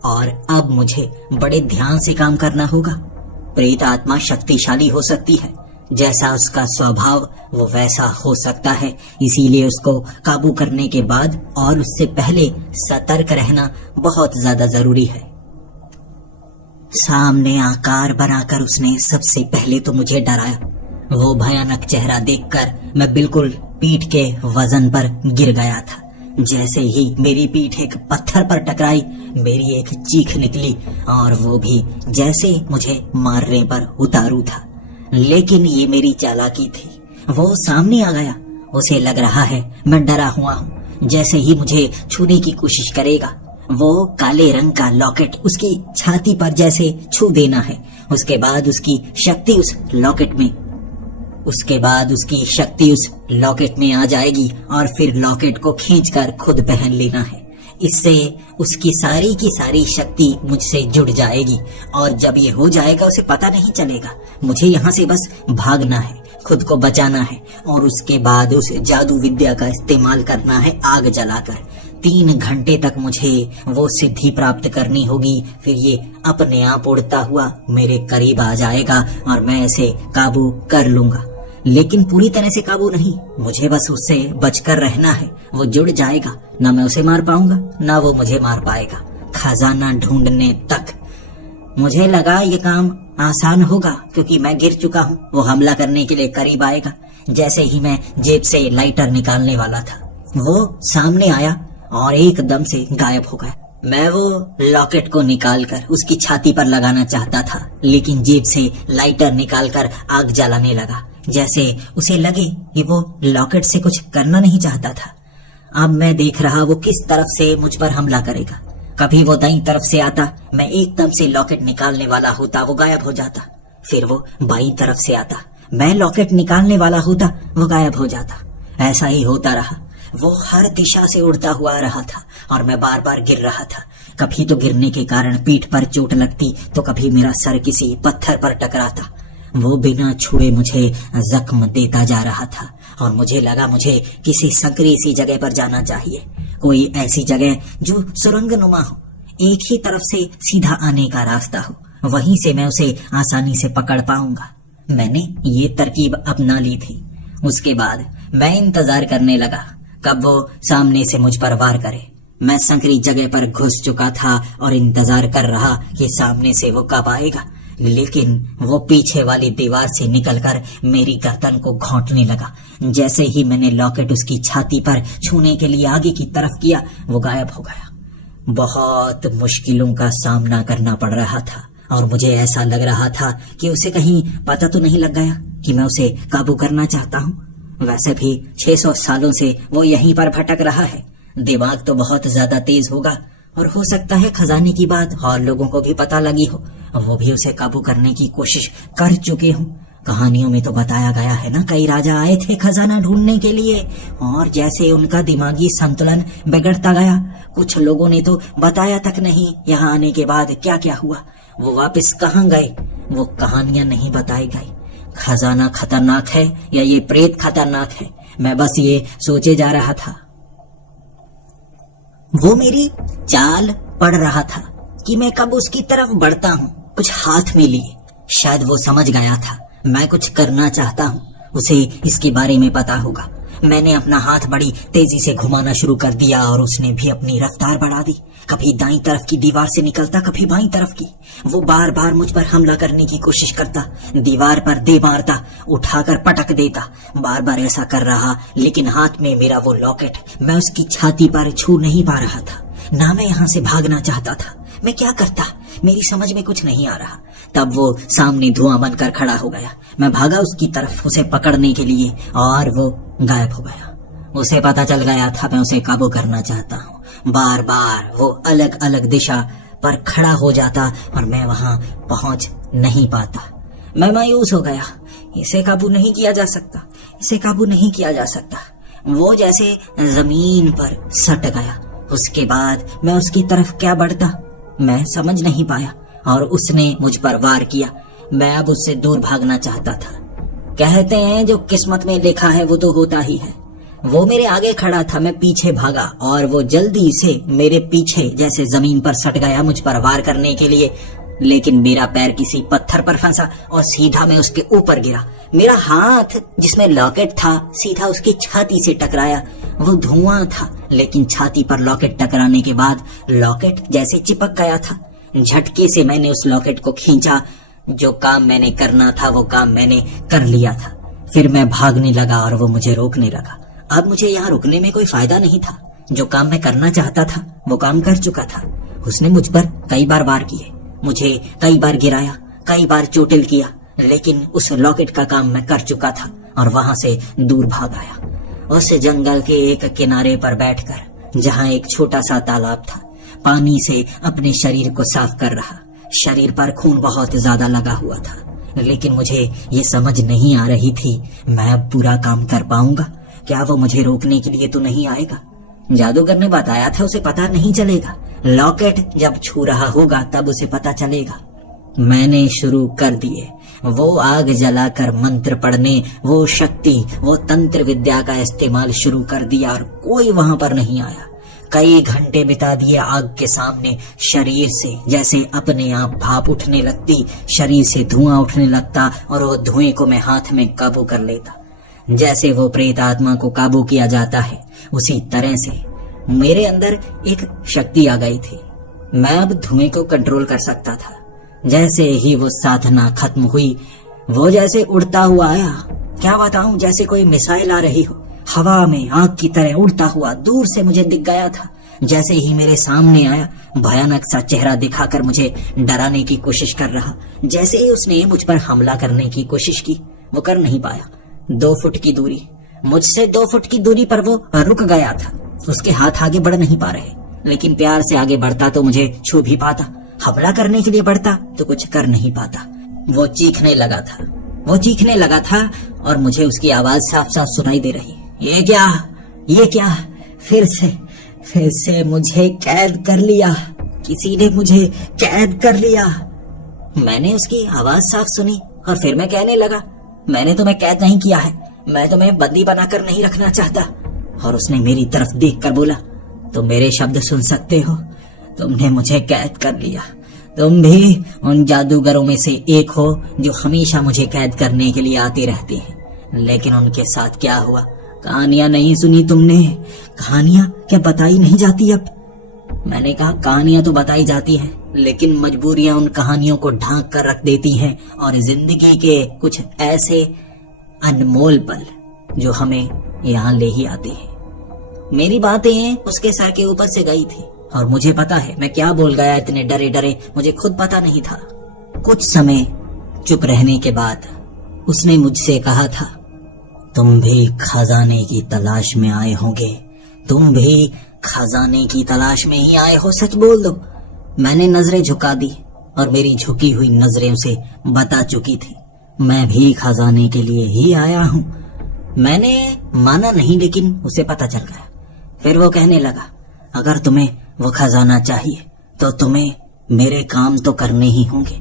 और अब मुझे बड़े ध्यान से काम करना होगा। प्रेत आत्मा शक्तिशाली हो सकती है, जैसा उसका स्वभाव वो वैसा हो सकता है, इसीलिए उसको काबू करने के बाद और उससे पहले सतर्क रहना बहुत ज्यादा जरूरी है। सामने आकार बनाकर उसने सबसे पहले तो मुझे डराया। वो भयानक चेहरा देखकर मैं बिल्कुल पीठ के वजन पर गिर गया था। जैसे ही मेरी पीठ एक पत्थर पर टकराई, मेरी एक चीख निकली और वो भी जैसे मुझे मारने पर उतारू था। लेकिन ये मेरी चालाकी थी। वो सामने आ गया। उसे लग रहा है मैं डरा हुआ हूँ। जैसे ही मुझे छूने की कोशिश करेगा, वो काले रंग का लॉकेट उसकी छाती पर जैसे छू देना है। उसके बाद उसकी शक्ति उस लॉकेट में आ जाएगी और फिर लॉकेट को खींचकर खुद पहन लेना है। इससे उसकी सारी की सारी शक्ति मुझसे जुड़ जाएगी और जब ये हो जाएगा उसे पता नहीं चलेगा। मुझे यहाँ से बस भागना है, खुद को बचाना है और उसके बाद उस जादू विद्या का इस्तेमाल करना है आग जलाकर। 3 घंटे तक मुझे वो सिद्धि प्राप्त करनी होगी। फिर ये अपने आप उड़ता हुआ मेरे करीब आ जाएगा और मैं इसे काबू कर लूंगा, लेकिन पूरी तरह से काबू नहीं। मुझे बस उससे बचकर रहना है। वो जुड़ जाएगा, ना मैं उसे मार पाऊंगा ना वो मुझे मार पाएगा। खजाना ढूंढने तक मुझे लगा ये काम आसान होगा क्योंकि मैं गिर चुका हूँ। वो हमला करने के लिए करीब आएगा। जैसे ही मैं जेब से लाइटर निकालने वाला था, वो सामने आया और एकदम से गायब हो गया। मैं वो लॉकेट को निकालकर उसकी छाती पर लगाना चाहता था, लेकिन जेब से लाइटर निकालकर आग जलाने लगा, जैसे उसे लगे कि वो लॉकेट से कुछ करना नहीं चाहता था। अब मैं देख रहा वो किस तरफ से मुझ पर हमला करेगा। कभी वो दाईं तरफ से आता, मैं एकदम से लॉकेट निकालने वाला होता, वो गायब हो जाता। फिर वो बाईं तरफ से आता, मैं लॉकेट निकालने वाला होता, वो गायब हो जाता। ऐसा ही होता रहा। वो हर दिशा से उड़ता हुआ रहा था और मैं बार बार गिर रहा था। कभी तो गिरने के कारण पीठ पर चोट लगती, तो कभी मेरा सर किसी पत्थर पर टकराता। वो बिना छुए मुझे जख्म देता जा रहा था और मुझे लगा मुझे किसी संकरी सी जगह पर जाना चाहिए, कोई ऐसी जगह जो सुरंगनुमा हो, एक ही तरफ से सीधा आने का रास्ता हो, वहीं से मैं उसे आसानी से पकड़ पाऊंगा। मैंने ये तरकीब अपना ली थी। उसके बाद मैं इंतजार करने लगा कब वो सामने से मुझ पर वार करे। मैं संकरी जगह पर घुस चुका था और इंतजार कर रहा कि सामने से वो कब आएगा, लेकिन वो पीछे वाली दीवार से निकलकर मेरी गर्दन को घोंटने लगा। जैसे ही मैंने लॉकेट उसकी छाती पर छूने के लिए आगे की तरफ किया, वो गायब हो गया। बहुत मुश्किलों का सामना करना पड़ रहा था और मुझे ऐसा लग रहा था कि उसे कहीं पता तो नहीं लग गया कि मैं उसे काबू करना चाहता हूँ। वैसे भी 600 सालों से वो यहीं पर भटक रहा है। दिमाग तो बहुत ज्यादा तेज होगा और हो सकता है खजाने की बात और लोगों को भी पता लगी हो, वो भी उसे काबू करने की कोशिश कर चुके हों। कहानियों में तो बताया गया है ना, कई राजा आए थे खजाना ढूंढने के लिए और जैसे उनका दिमागी संतुलन बिगड़ता गया। कुछ लोगों ने तो बताया तक नहीं यहाँ आने के बाद क्या क्या हुआ, वो वापस कहाँ गए, वो कहानियां नहीं बताई गई। खजाना खतरनाक है या ये प्रेत खतरनाक है, मैं बस ये सोचे जा रहा था। वो मेरी चाल पढ़ रहा था कि मैं कब उसकी तरफ बढ़ता हूँ, कुछ हाथ में लिए। शायद वो समझ गया था मैं कुछ करना चाहता हूँ, उसे इसके बारे में पता होगा। मैंने अपना हाथ बड़ी तेजी से घुमाना शुरू कर दिया और उसने भी अपनी रफ्तार बढ़ा दी। कभी दाईं तरफ की दीवार से निकलता, कभी बाईं तरफ की। वो बार बार मुझ पर हमला करने की कोशिश करता, दीवार पर दे मारता, उठाकर पटक देता। बार बार ऐसा कर रहा, लेकिन हाथ में मेरा वो लॉकेट, मैं उसकी छाती पर छू नहीं पा रहा था। ना मैं यहाँ से भागना चाहता था, मैं क्या करता, मेरी समझ में कुछ नहीं आ रहा। तब वो सामने धुआं बनकर खड़ा हो गया। मैं भागा उसकी तरफ उसे पकड़ने के लिए और वो गायब हो गया। उसे पता चल गया था मैं उसे काबू करना चाहता हूँ। बार बार वो अलग अलग दिशा पर खड़ा हो जाता और मैं वहां पहुंच नहीं पाता। मैं मायूस हो गया, इसे काबू नहीं किया जा सकता, इसे काबू नहीं किया जा सकता। वो जैसे जमीन पर सट गया। उसके बाद मैं उसकी तरफ क्या बढ़ता, मैं समझ नहीं पाया और उसने मुझ पर वार किया। मैं अब उससे दूर भागना चाहता था। कहते हैं जो किस्मत में लिखा है वो तो होता ही है। वो मेरे आगे खड़ा था, मैं पीछे भागा और वो जल्दी से मेरे पीछे जैसे जमीन पर सट गया मुझ पर वार करने के लिए। लेकिन मेरा पैर किसी पत्थर पर फंसा और सीधा मैं उसके ऊपर गिरा। मेरा हाथ जिसमें लॉकेट था सीधा उसकी छाती से टकराया। वो धुआं था, लेकिन छाती पर लॉकेट टकराने के बाद लॉकेट जैसे चिपक गया था। झटके से मैंने उस लॉकेट को खींचा। जो काम मैंने करना था वो काम मैंने कर लिया था। फिर मैं भागने लगा और वो मुझे रोकने लगा। अब मुझे यहाँ रुकने में कोई फायदा नहीं था। जो काम मैं करना चाहता था वो काम कर चुका था। उसने मुझ पर कई बार वार किए, मुझे कई बार गिराया, कई बार चोटिल किया, लेकिन उस लॉकेट का काम मैं कर चुका था और वहां से दूर भाग आया। उस जंगल के एक किनारे पर बैठकर, जहां एक छोटा सा तालाब था, पानी से अपने शरीर को साफ कर रहा। शरीर पर खून बहुत ज्यादा लगा हुआ था, लेकिन मुझे ये समझ नहीं आ रही थी मैं अब पूरा काम कर पाऊंगा। क्या वो मुझे रोकने के लिए तो नहीं आएगा? जादूगर ने बताया था उसे पता नहीं चलेगा। लॉकेट जब छू रहा होगा तब उसे पता चलेगा। मैंने शुरू कर दिए वो आग जलाकर मंत्र पढ़ने, वो शक्ति, वो तंत्र विद्या का इस्तेमाल शुरू कर दिया और कोई वहां पर नहीं आया। कई घंटे बिता दिए आग के सामने। शरीर से जैसे अपने आप भाप उठने लगती, शरीर से धुआं उठने लगता और वो धुएं को मैं हाथ में काबू कर लेता। जैसे वो प्रेत आत्मा को काबू किया जाता है, उसी तरह से मेरे अंदर एक शक्ति आ गई थी। मैं अब धुएं को कंट्रोल कर सकता था। जैसे ही वो साधना खत्म हुई, वो जैसे उड़ता हुआ आया। क्या बताऊं, जैसे कोई मिसाइल आ रही हो, हवा में आग की तरह उड़ता हुआ दूर से मुझे दिख गया था। जैसे ही मेरे सामने आया, भयानक सा चेहरा दिखाकर मुझे डराने की कोशिश कर रहा। जैसे ही उसने मुझ पर हमला करने की कोशिश की, वो कर नहीं पाया। 2 फुट की दूरी, मुझसे 2 फुट की दूरी पर वो रुक गया था। उसके हाथ आगे बढ़ नहीं पा रहे, लेकिन प्यार से आगे बढ़ता तो मुझे छू भी पाता, हमला करने के लिए बढ़ता तो कुछ कर नहीं पाता। वो चीखने लगा था और मुझे उसकी आवाज साफ साफ सुनाई दे रही। ये क्या, फिर से मुझे कैद कर लिया, किसी ने मुझे कैद कर लिया। मैंने उसकी आवाज साफ सुनी और फिर मैं कहने लगा, मैंने तुम्हें कैद नहीं किया है, मैं तुम्हें बंदी बनाकर नहीं रखना चाहता। और उसने मेरी तरफ देखकर बोला, तुम मेरे शब्द सुन सकते हो, तुमने मुझे कैद कर लिया, तुम भी उन जादूगरों में से एक हो जो हमेशा मुझे कैद करने के लिए आते रहते हैं। लेकिन उनके साथ क्या हुआ? कहानियां नहीं सुनी तुमने? कहानियां क्या बताई नहीं जाती अब? मैंने कहा, कहानियां तो बताई जाती हैं, लेकिन मजबूरियां उन कहानियों को ढांक कर रख देती हैं और जिंदगी के कुछ ऐसे अनमोल पल जो हमें यहाँ ले ही आते हैं। मेरी बातें उसके सर के ऊपर से गई थी और मुझे पता है मैं क्या बोल गया इतने डरे डरे, मुझे खुद पता नहीं था। कुछ समय चुप रहने के बाद उसने मुझसे कहा था, तुम भी खजाने की तलाश में आए होंगे, तुम भी खजाने की तलाश में ही आए हो, सच बोल दो। मैंने नजरें झुका दी और मेरी झुकी हुई नजरें उसे बता चुकी थी, मैं भी खजाने के लिए ही आया हूँ। मैंने माना नहीं, लेकिन उसे पता चल गया। फिर वो कहने लगा, अगर तुम्हें वो खजाना चाहिए तो तुम्हें मेरे काम तो करने ही होंगे।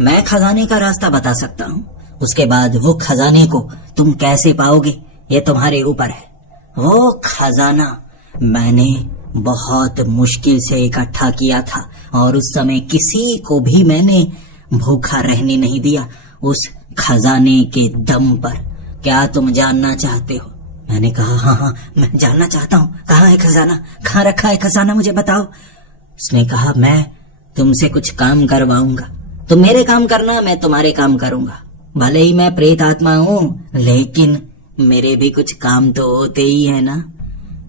मैं खजाने का रास्ता बता सकता हूँ, उसके बाद वो खजाने को तुम कैसे पाओगे ये तुम्हारे ऊपर है। वो खजाना मैंने बहुत मुश्किल से इकट्ठा किया था और उस समय किसी को भी मैंने भूखा रहने नहीं दिया उस खजाने के दम पर। क्या तुम जानना चाहते हो? मैंने कहा, हाँ, मैं जानना चाहता हूँ। कहाँ है खजाना? कहाँ रखा है खजाना, मुझे बताओ। उसने कहा, मैं तुमसे कुछ काम करवाऊंगा, तुम मेरे काम करना, मैं तुम्हारे काम करूंगा। भले ही मैं प्रेत आत्मा हूँ, लेकिन मेरे भी कुछ काम तो होते ही है ना।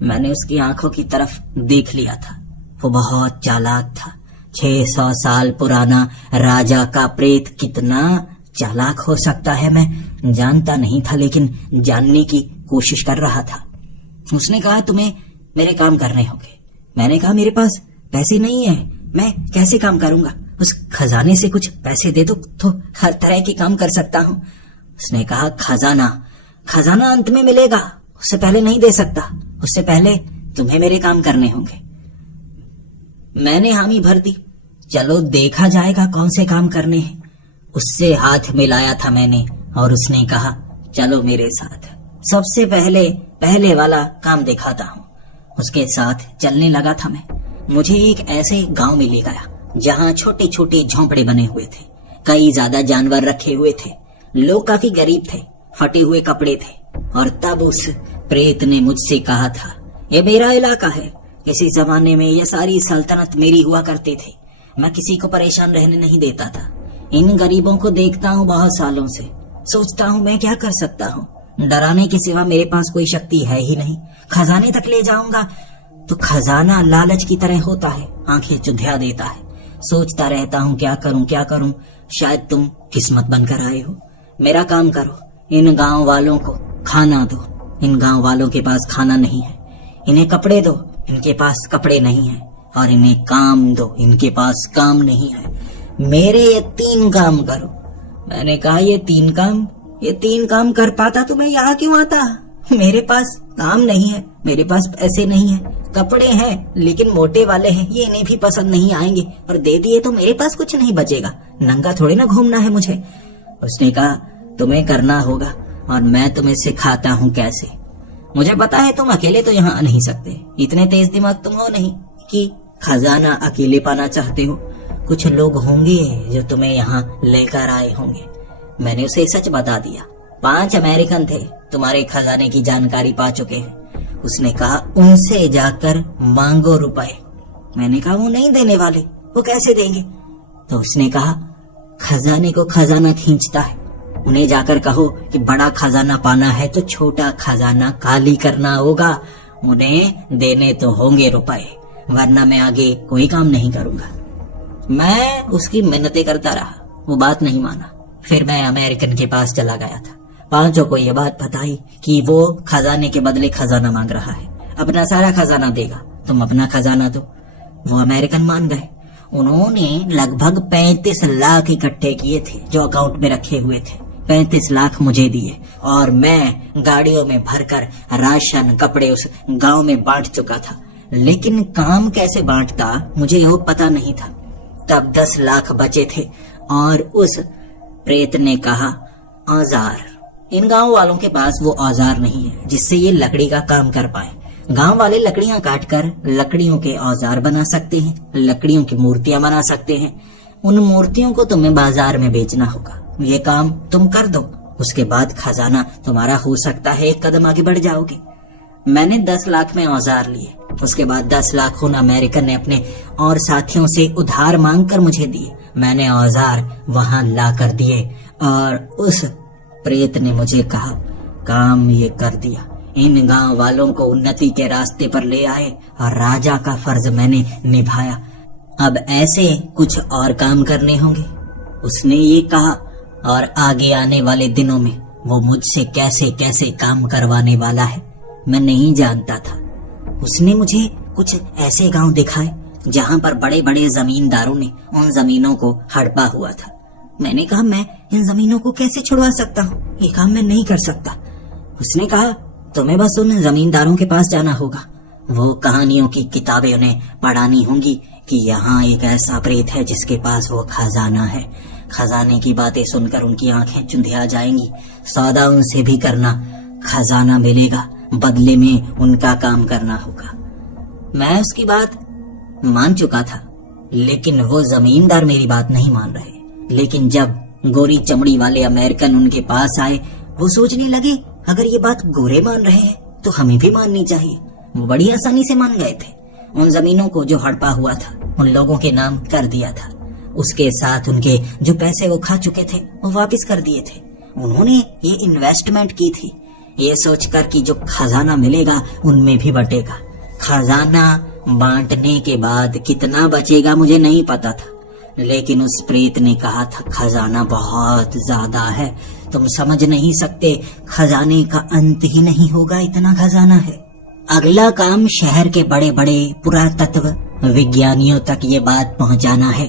मैंने उसकी आंखों की तरफ देख लिया था, वो बहुत चालाक था। 600 साल पुराना राजा का प्रेत कितना चालाक हो सकता है मैं जानता नहीं था, लेकिन जानने की कोशिश कर रहा था। उसने कहा, तुम्हें मेरे काम करने होंगे। मैंने कहा, मेरे पास पैसे नहीं है, मैं कैसे काम करूंगा? उस खजाने से कुछ पैसे दे दो तो हर तरह के काम कर सकता हूँ। उसने कहा, खजाना अंत में मिलेगा, उससे पहले नहीं दे सकता, उससे पहले तुम्हें मेरे काम करने होंगे। मैंने हामी भर दी, चलो देखा जाएगा कौन से काम करने हैं। उससे हाथ मिलाया था मैंने और उसने कहा, चलो मेरे साथ, सबसे पहले वाला काम दिखाता हूँ। उसके साथ चलने लगा था मैं। मुझे एक ऐसे गांव में ले गया जहाँ छोटे छोटे झोंपड़े बने हुए थे, कई ज्यादा जानवर रखे हुए थे, लोग काफी गरीब थे, फटे हुए कपड़े थे। और तब उस प्रेत ने मुझसे कहा था, ये मेरा इलाका है, किसी जमाने में ये सारी सल्तनत मेरी हुआ करते थे, मैं किसी को परेशान रहने नहीं देता था। इन गरीबों को देखता हूँ बहुत सालों से, सोचता हूँ मैं क्या कर सकता हूँ, डराने के सिवा मेरे पास कोई शक्ति है ही नहीं। खजाने तक ले जाऊंगा तो खजाना लालच की तरह होता है, आंखें चुंधिया देता है। सोचता रहता हूँ क्या करूँ। शायद तुम किस्मत बनकर आए हो, मेरा काम करो, इन गांव वालों को खाना दो, इन गांव वालों के पास खाना नहीं है, इन्हें कपड़े दो, इनके पास कपड़े नहीं है, और इन्हें काम दो, इनके पास काम नहीं है, मेरे ये 3 काम करो। मैंने कहा, ये तीन काम कर पाता तो मैं यहाँ क्यों आता? मेरे पास काम नहीं है, मेरे पास पैसे नहीं है, कपड़े हैं लेकिन मोटे वाले हैं, ये इन्हें भी पसंद नहीं आएंगे, और दे दिए तो मेरे पास कुछ नहीं बचेगा, नंगा थोड़ी ना घूमना है मुझे। उसने कहा, तुम्हें करना होगा और मैं तुम्हें सिखाता हूँ कैसे। मुझे पता है तुम अकेले तो यहाँ आ नहीं सकते, इतने तेज दिमाग तुम हो नहीं कि खजाना अकेले पाना चाहते हो, कुछ लोग होंगे जो तुम्हें यहाँ लेकर आए होंगे। मैंने उसे सच बता दिया, 5 अमेरिकन थे, तुम्हारे खजाने की जानकारी पा चुके हैं। उसने कहा, उनसे जाकर मांगो रुपए। मैंने कहा, वो नहीं देने वाले, वो कैसे देंगे? तो उसने कहा, खजाने को खजाना खींचता है, उन्हें जाकर कहो कि बड़ा खजाना पाना है तो छोटा खजाना खाली करना होगा, उन्हें देने तो होंगे रुपए, वरना मैं आगे कोई काम नहीं करूंगा। मैं उसकी मिन्नतें करता रहा, वो बात नहीं माना। फिर मैं अमेरिकन के पास चला गया था, 5 को ये बात बताई कि वो खजाने के बदले खजाना मांग रहा है। अपना सारा खजाना देगा, तुम अपना खजाना दो। वो अमेरिकन मान गए। उन्होंने लगभग 35 लाख इकट्ठे किए थे जो अकाउंट में रखे हुए थे। 35 लाख मुझे दिए और मैं गाड़ियों में भरकर राशन कपड़े उस गांव में बांट चुका था। लेकिन काम कैसे बांटता मुझे वो पता नहीं था। तब 10 लाख बचे थे और उस प्रेत ने कहा, औजार, इन गांव वालों के पास वो औजार नहीं है जिससे ये लकड़ी का काम कर पाए। गांव वाले लकड़ियां काटकर लकड़ियों के औजार बना सकते हैं, लकड़ियों की मूर्तियां बना सकते हैं। उन मूर्तियों को तुम्हें बाजार में बेचना होगा। ये काम तुम कर दो, उसके बाद खजाना तुम्हारा हो सकता है एक कदम आगे बढ़ जाओगे। मैंने 10 लाख में औजार लिए। उसके बाद 10 लाख उन अमेरिकन ने अपने और साथियों से उधार मांगकर मुझे दिए। मैंने औजार वहां ला कर दिए और उस प्रेत ने मुझे कहा, काम ये कर दिया, इन गांव वालों को उन्नति के रास्ते पर ले आए और राजा का फर्ज मैंने निभाया। अब ऐसे कुछ और काम करने होंगे। उसने ये कहा और आगे आने वाले दिनों में वो मुझसे कैसे कैसे काम करवाने वाला है मैं नहीं जानता था। उसने मुझे कुछ ऐसे गांव दिखाए जहां पर बड़े बड़े जमींदारों ने उन जमीनों को हड़पा हुआ था। मैंने कहा, मैं इन जमीनों को कैसे छुड़वा सकता हूँ, ये काम मैं नहीं कर सकता। उसने कहा, तुम्हें बस उन जमींदारों के पास जाना होगा। वो कहानियों की किताबें उन्हें पढ़ानी होंगी कि यहाँ एक ऐसा प्रेत है जिसके पास वो खजाना है। खजाने की बातें सुनकर उनकी आंखें चुंधिया जाएंगी। सौदा उनसे भी करना, खजाना मिलेगा, बदले में उनका काम करना होगा। मैं उसकी बात मान चुका था, लेकिन वो जमींदार मेरी बात नहीं मान रहे। लेकिन जब गोरी चमड़ी वाले अमेरिकन उनके पास आए, वो सोचने लगे, अगर ये बात गोरे मान रहे हैं तो हमें भी माननी चाहिए। वो बड़ी आसानी से मान गए थे। उन जमीनों को जो हड़पा हुआ था उन लोगों के नाम कर दिया था। उसके साथ उनके जो पैसे वो खा चुके थे वो वापस कर दिए थे। उन्होंने ये इन्वेस्टमेंट की थी ये सोचकर कि जो खजाना मिलेगा उनमें भी बटेगा। खजाना बांटने के बाद कितना बचेगा मुझे नहीं पता था, लेकिन उस प्रेत ने कहा था, खजाना बहुत ज्यादा है, तुम समझ नहीं सकते, खजाने का अंत ही नहीं होगा, इतना खजाना है। अगला काम शहर के बड़े बड़े पुरातत्व विज्ञानियों तक ये बात पहुंचाना है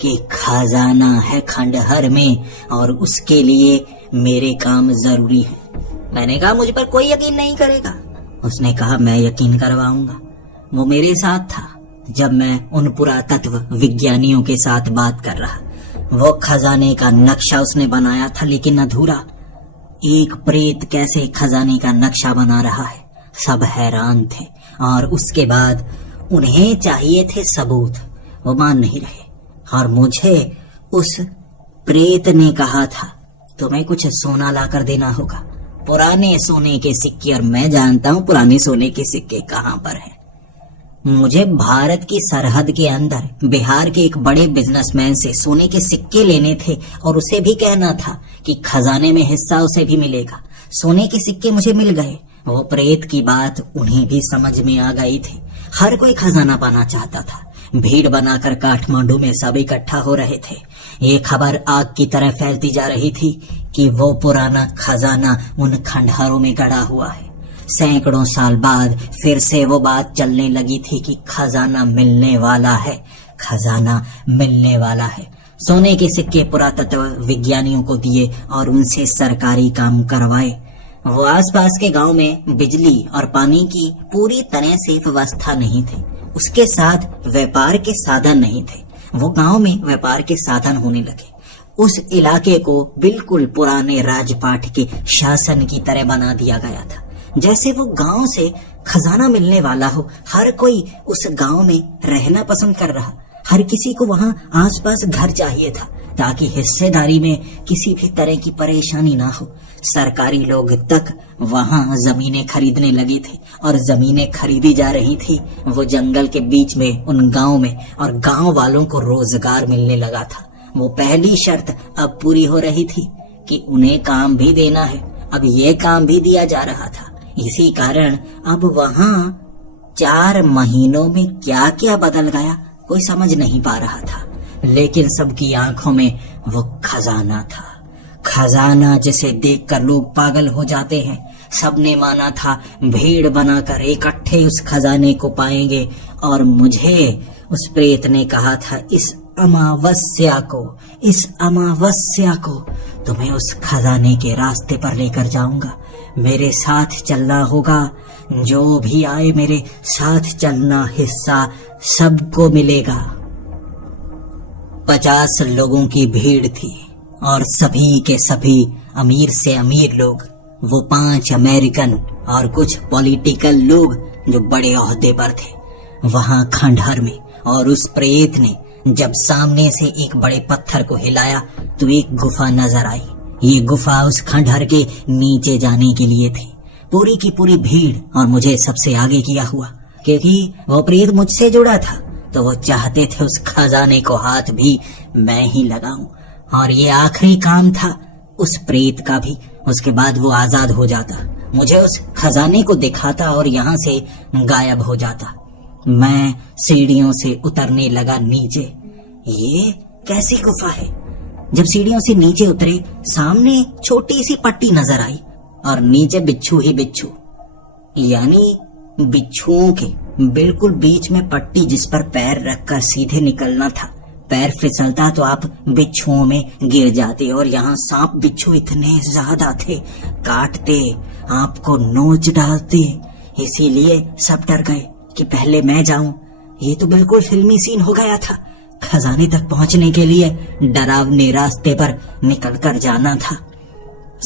कि खजाना है खंडहर में और उसके लिए मेरे काम जरूरी है। मैंने कहा, मुझ पर कोई यकीन नहीं करेगा। उसने कहा, मैं यकीन करवाऊंगा। वो मेरे साथ था जब मैं उन पुरातत्व विज्ञानियों के साथ बात कर रहा। वो खजाने का नक्शा उसने बनाया था, लेकिन अधूरा। एक प्रेत कैसे खजाने का नक्शा बना रहा है, सब हैरान थे। और उसके बाद उन्हें चाहिए थे सबूत, वो मान नहीं रहे। और मुझे उस प्रेत ने कहा था, तुम्हें कुछ सोना लाकर देना होगा, पुराने सोने के सिक्के। और मैं जानता हूं पुराने सोने के सिक्के कहां पर है। मुझे भारत की सरहद के अंदर बिहार के एक बड़े बिजनेसमैन से सोने के सिक्के लेने थे और उसे भी कहना था कि खजाने में हिस्सा उसे भी मिलेगा। सोने के सिक्के मुझे मिल गए। वो प्रेत की बात उन्हें भी समझ में आ गई थी। हर कोई खजाना पाना चाहता था। भीड़ बनाकर काठमांडू में सब इकट्ठा हो रहे थे। ये खबर आग की तरह फैलती जा रही थी कि वो पुराना खजाना उन खंडहरों में गड़ा हुआ है। सैकड़ों साल बाद फिर से वो बात चलने लगी थी कि खजाना मिलने वाला है, खजाना मिलने वाला है। सोने के सिक्के पुरातत्व विज्ञानियों को दिए और उनसे सरकारी काम करवाए। वो आसपास के गांव में बिजली और पानी की पूरी तरह से व्यवस्था नहीं थी। उसके साथ व्यापार के साधन नहीं थे। वो गांव में व्यापार के साधन होने लगे। उस इलाके को बिल्कुल पुराने राजपाट के शासन की तरह बना दिया गया था, जैसे वो गांव से खजाना मिलने वाला हो। हर कोई उस गांव में रहना पसंद कर रहा। हर किसी को वहां आसपास घर चाहिए था ताकि हिस्सेदारी में किसी भी तरह की परेशानी ना हो। सरकारी लोग तक वहां जमीनें खरीदने लगे थे और जमीनें खरीदी जा रही थी। वो जंगल के बीच में उन गांव में, और गांव वालों को रोजगार मिलने लगा था। वो पहली शर्त अब पूरी हो रही थी कि उन्हें काम भी देना है। अब ये काम भी दिया जा रहा था। इसी कारण अब वहां 4 महीनों में क्या क्या बदल गया कोई समझ नहीं पा रहा था, लेकिन सबकी आंखों में वो खजाना था। खजाना जिसे देखकर लोग पागल हो जाते हैं। सबने माना था भीड़ बनाकर इकट्ठे उस खजाने को पाएंगे, और मुझे उस प्रेत ने कहा था इस अमावस्या को तुम्हें उस खजाने के रास्ते पर लेकर जाऊंगा। मेरे साथ चलना होगा, जो भी आए मेरे साथ चलना, हिस्सा सबको मिलेगा। 50 लोगों की भीड़ थी और सभी के सभी अमीर से अमीर लोग, वो 5 अमेरिकन और कुछ पॉलिटिकल लोग जो बड़े ओहदे पर थे वहां खंडहर में। और उस प्रेत ने जब सामने से एक बड़े पत्थर को हिलाया तो एक गुफा नजर आई। ये गुफा उस खंडहर के नीचे जाने के लिए थी। पूरी की पूरी भीड़ और मुझे सबसे आगे किया हुआ, क्योंकि वो प्रेत मुझसे जुड़ा था, तो वो चाहते थे उस खजाने को हाथ भी मैं ही लगाऊं, और ये आखिरी काम था उस प्रेत का भी। उसके बाद वो आजाद हो जाता, मुझे उस खजाने को दिखाता और यहाँ से गायब हो जाता। मैं सीढ़ियों से उतरने लगा नीचे। ये कैसी गुफा है? जब सीढ़ियों से नीचे उतरे, सामने छोटी सी पट्टी नजर आई और नीचे बिच्छू ही बिच्छू, यानी बिच्छुओं के बिल्कुल बीच में पट्टी, जिस पर पैर रखकर सीधे निकलना था। पैर फिसलता तो आप बिच्छुओं में गिर जाते, और यहाँ सांप बिच्छू इतने ज्यादा थे, काटते, आपको नोच डालते। इसीलिए सब डर गए कि पहले मैं जाऊं। ये तो बिल्कुल फिल्मी सीन हो गया था। खजाने तक पहुंचने के लिए डरावने रास्ते पर निकलकर जाना था।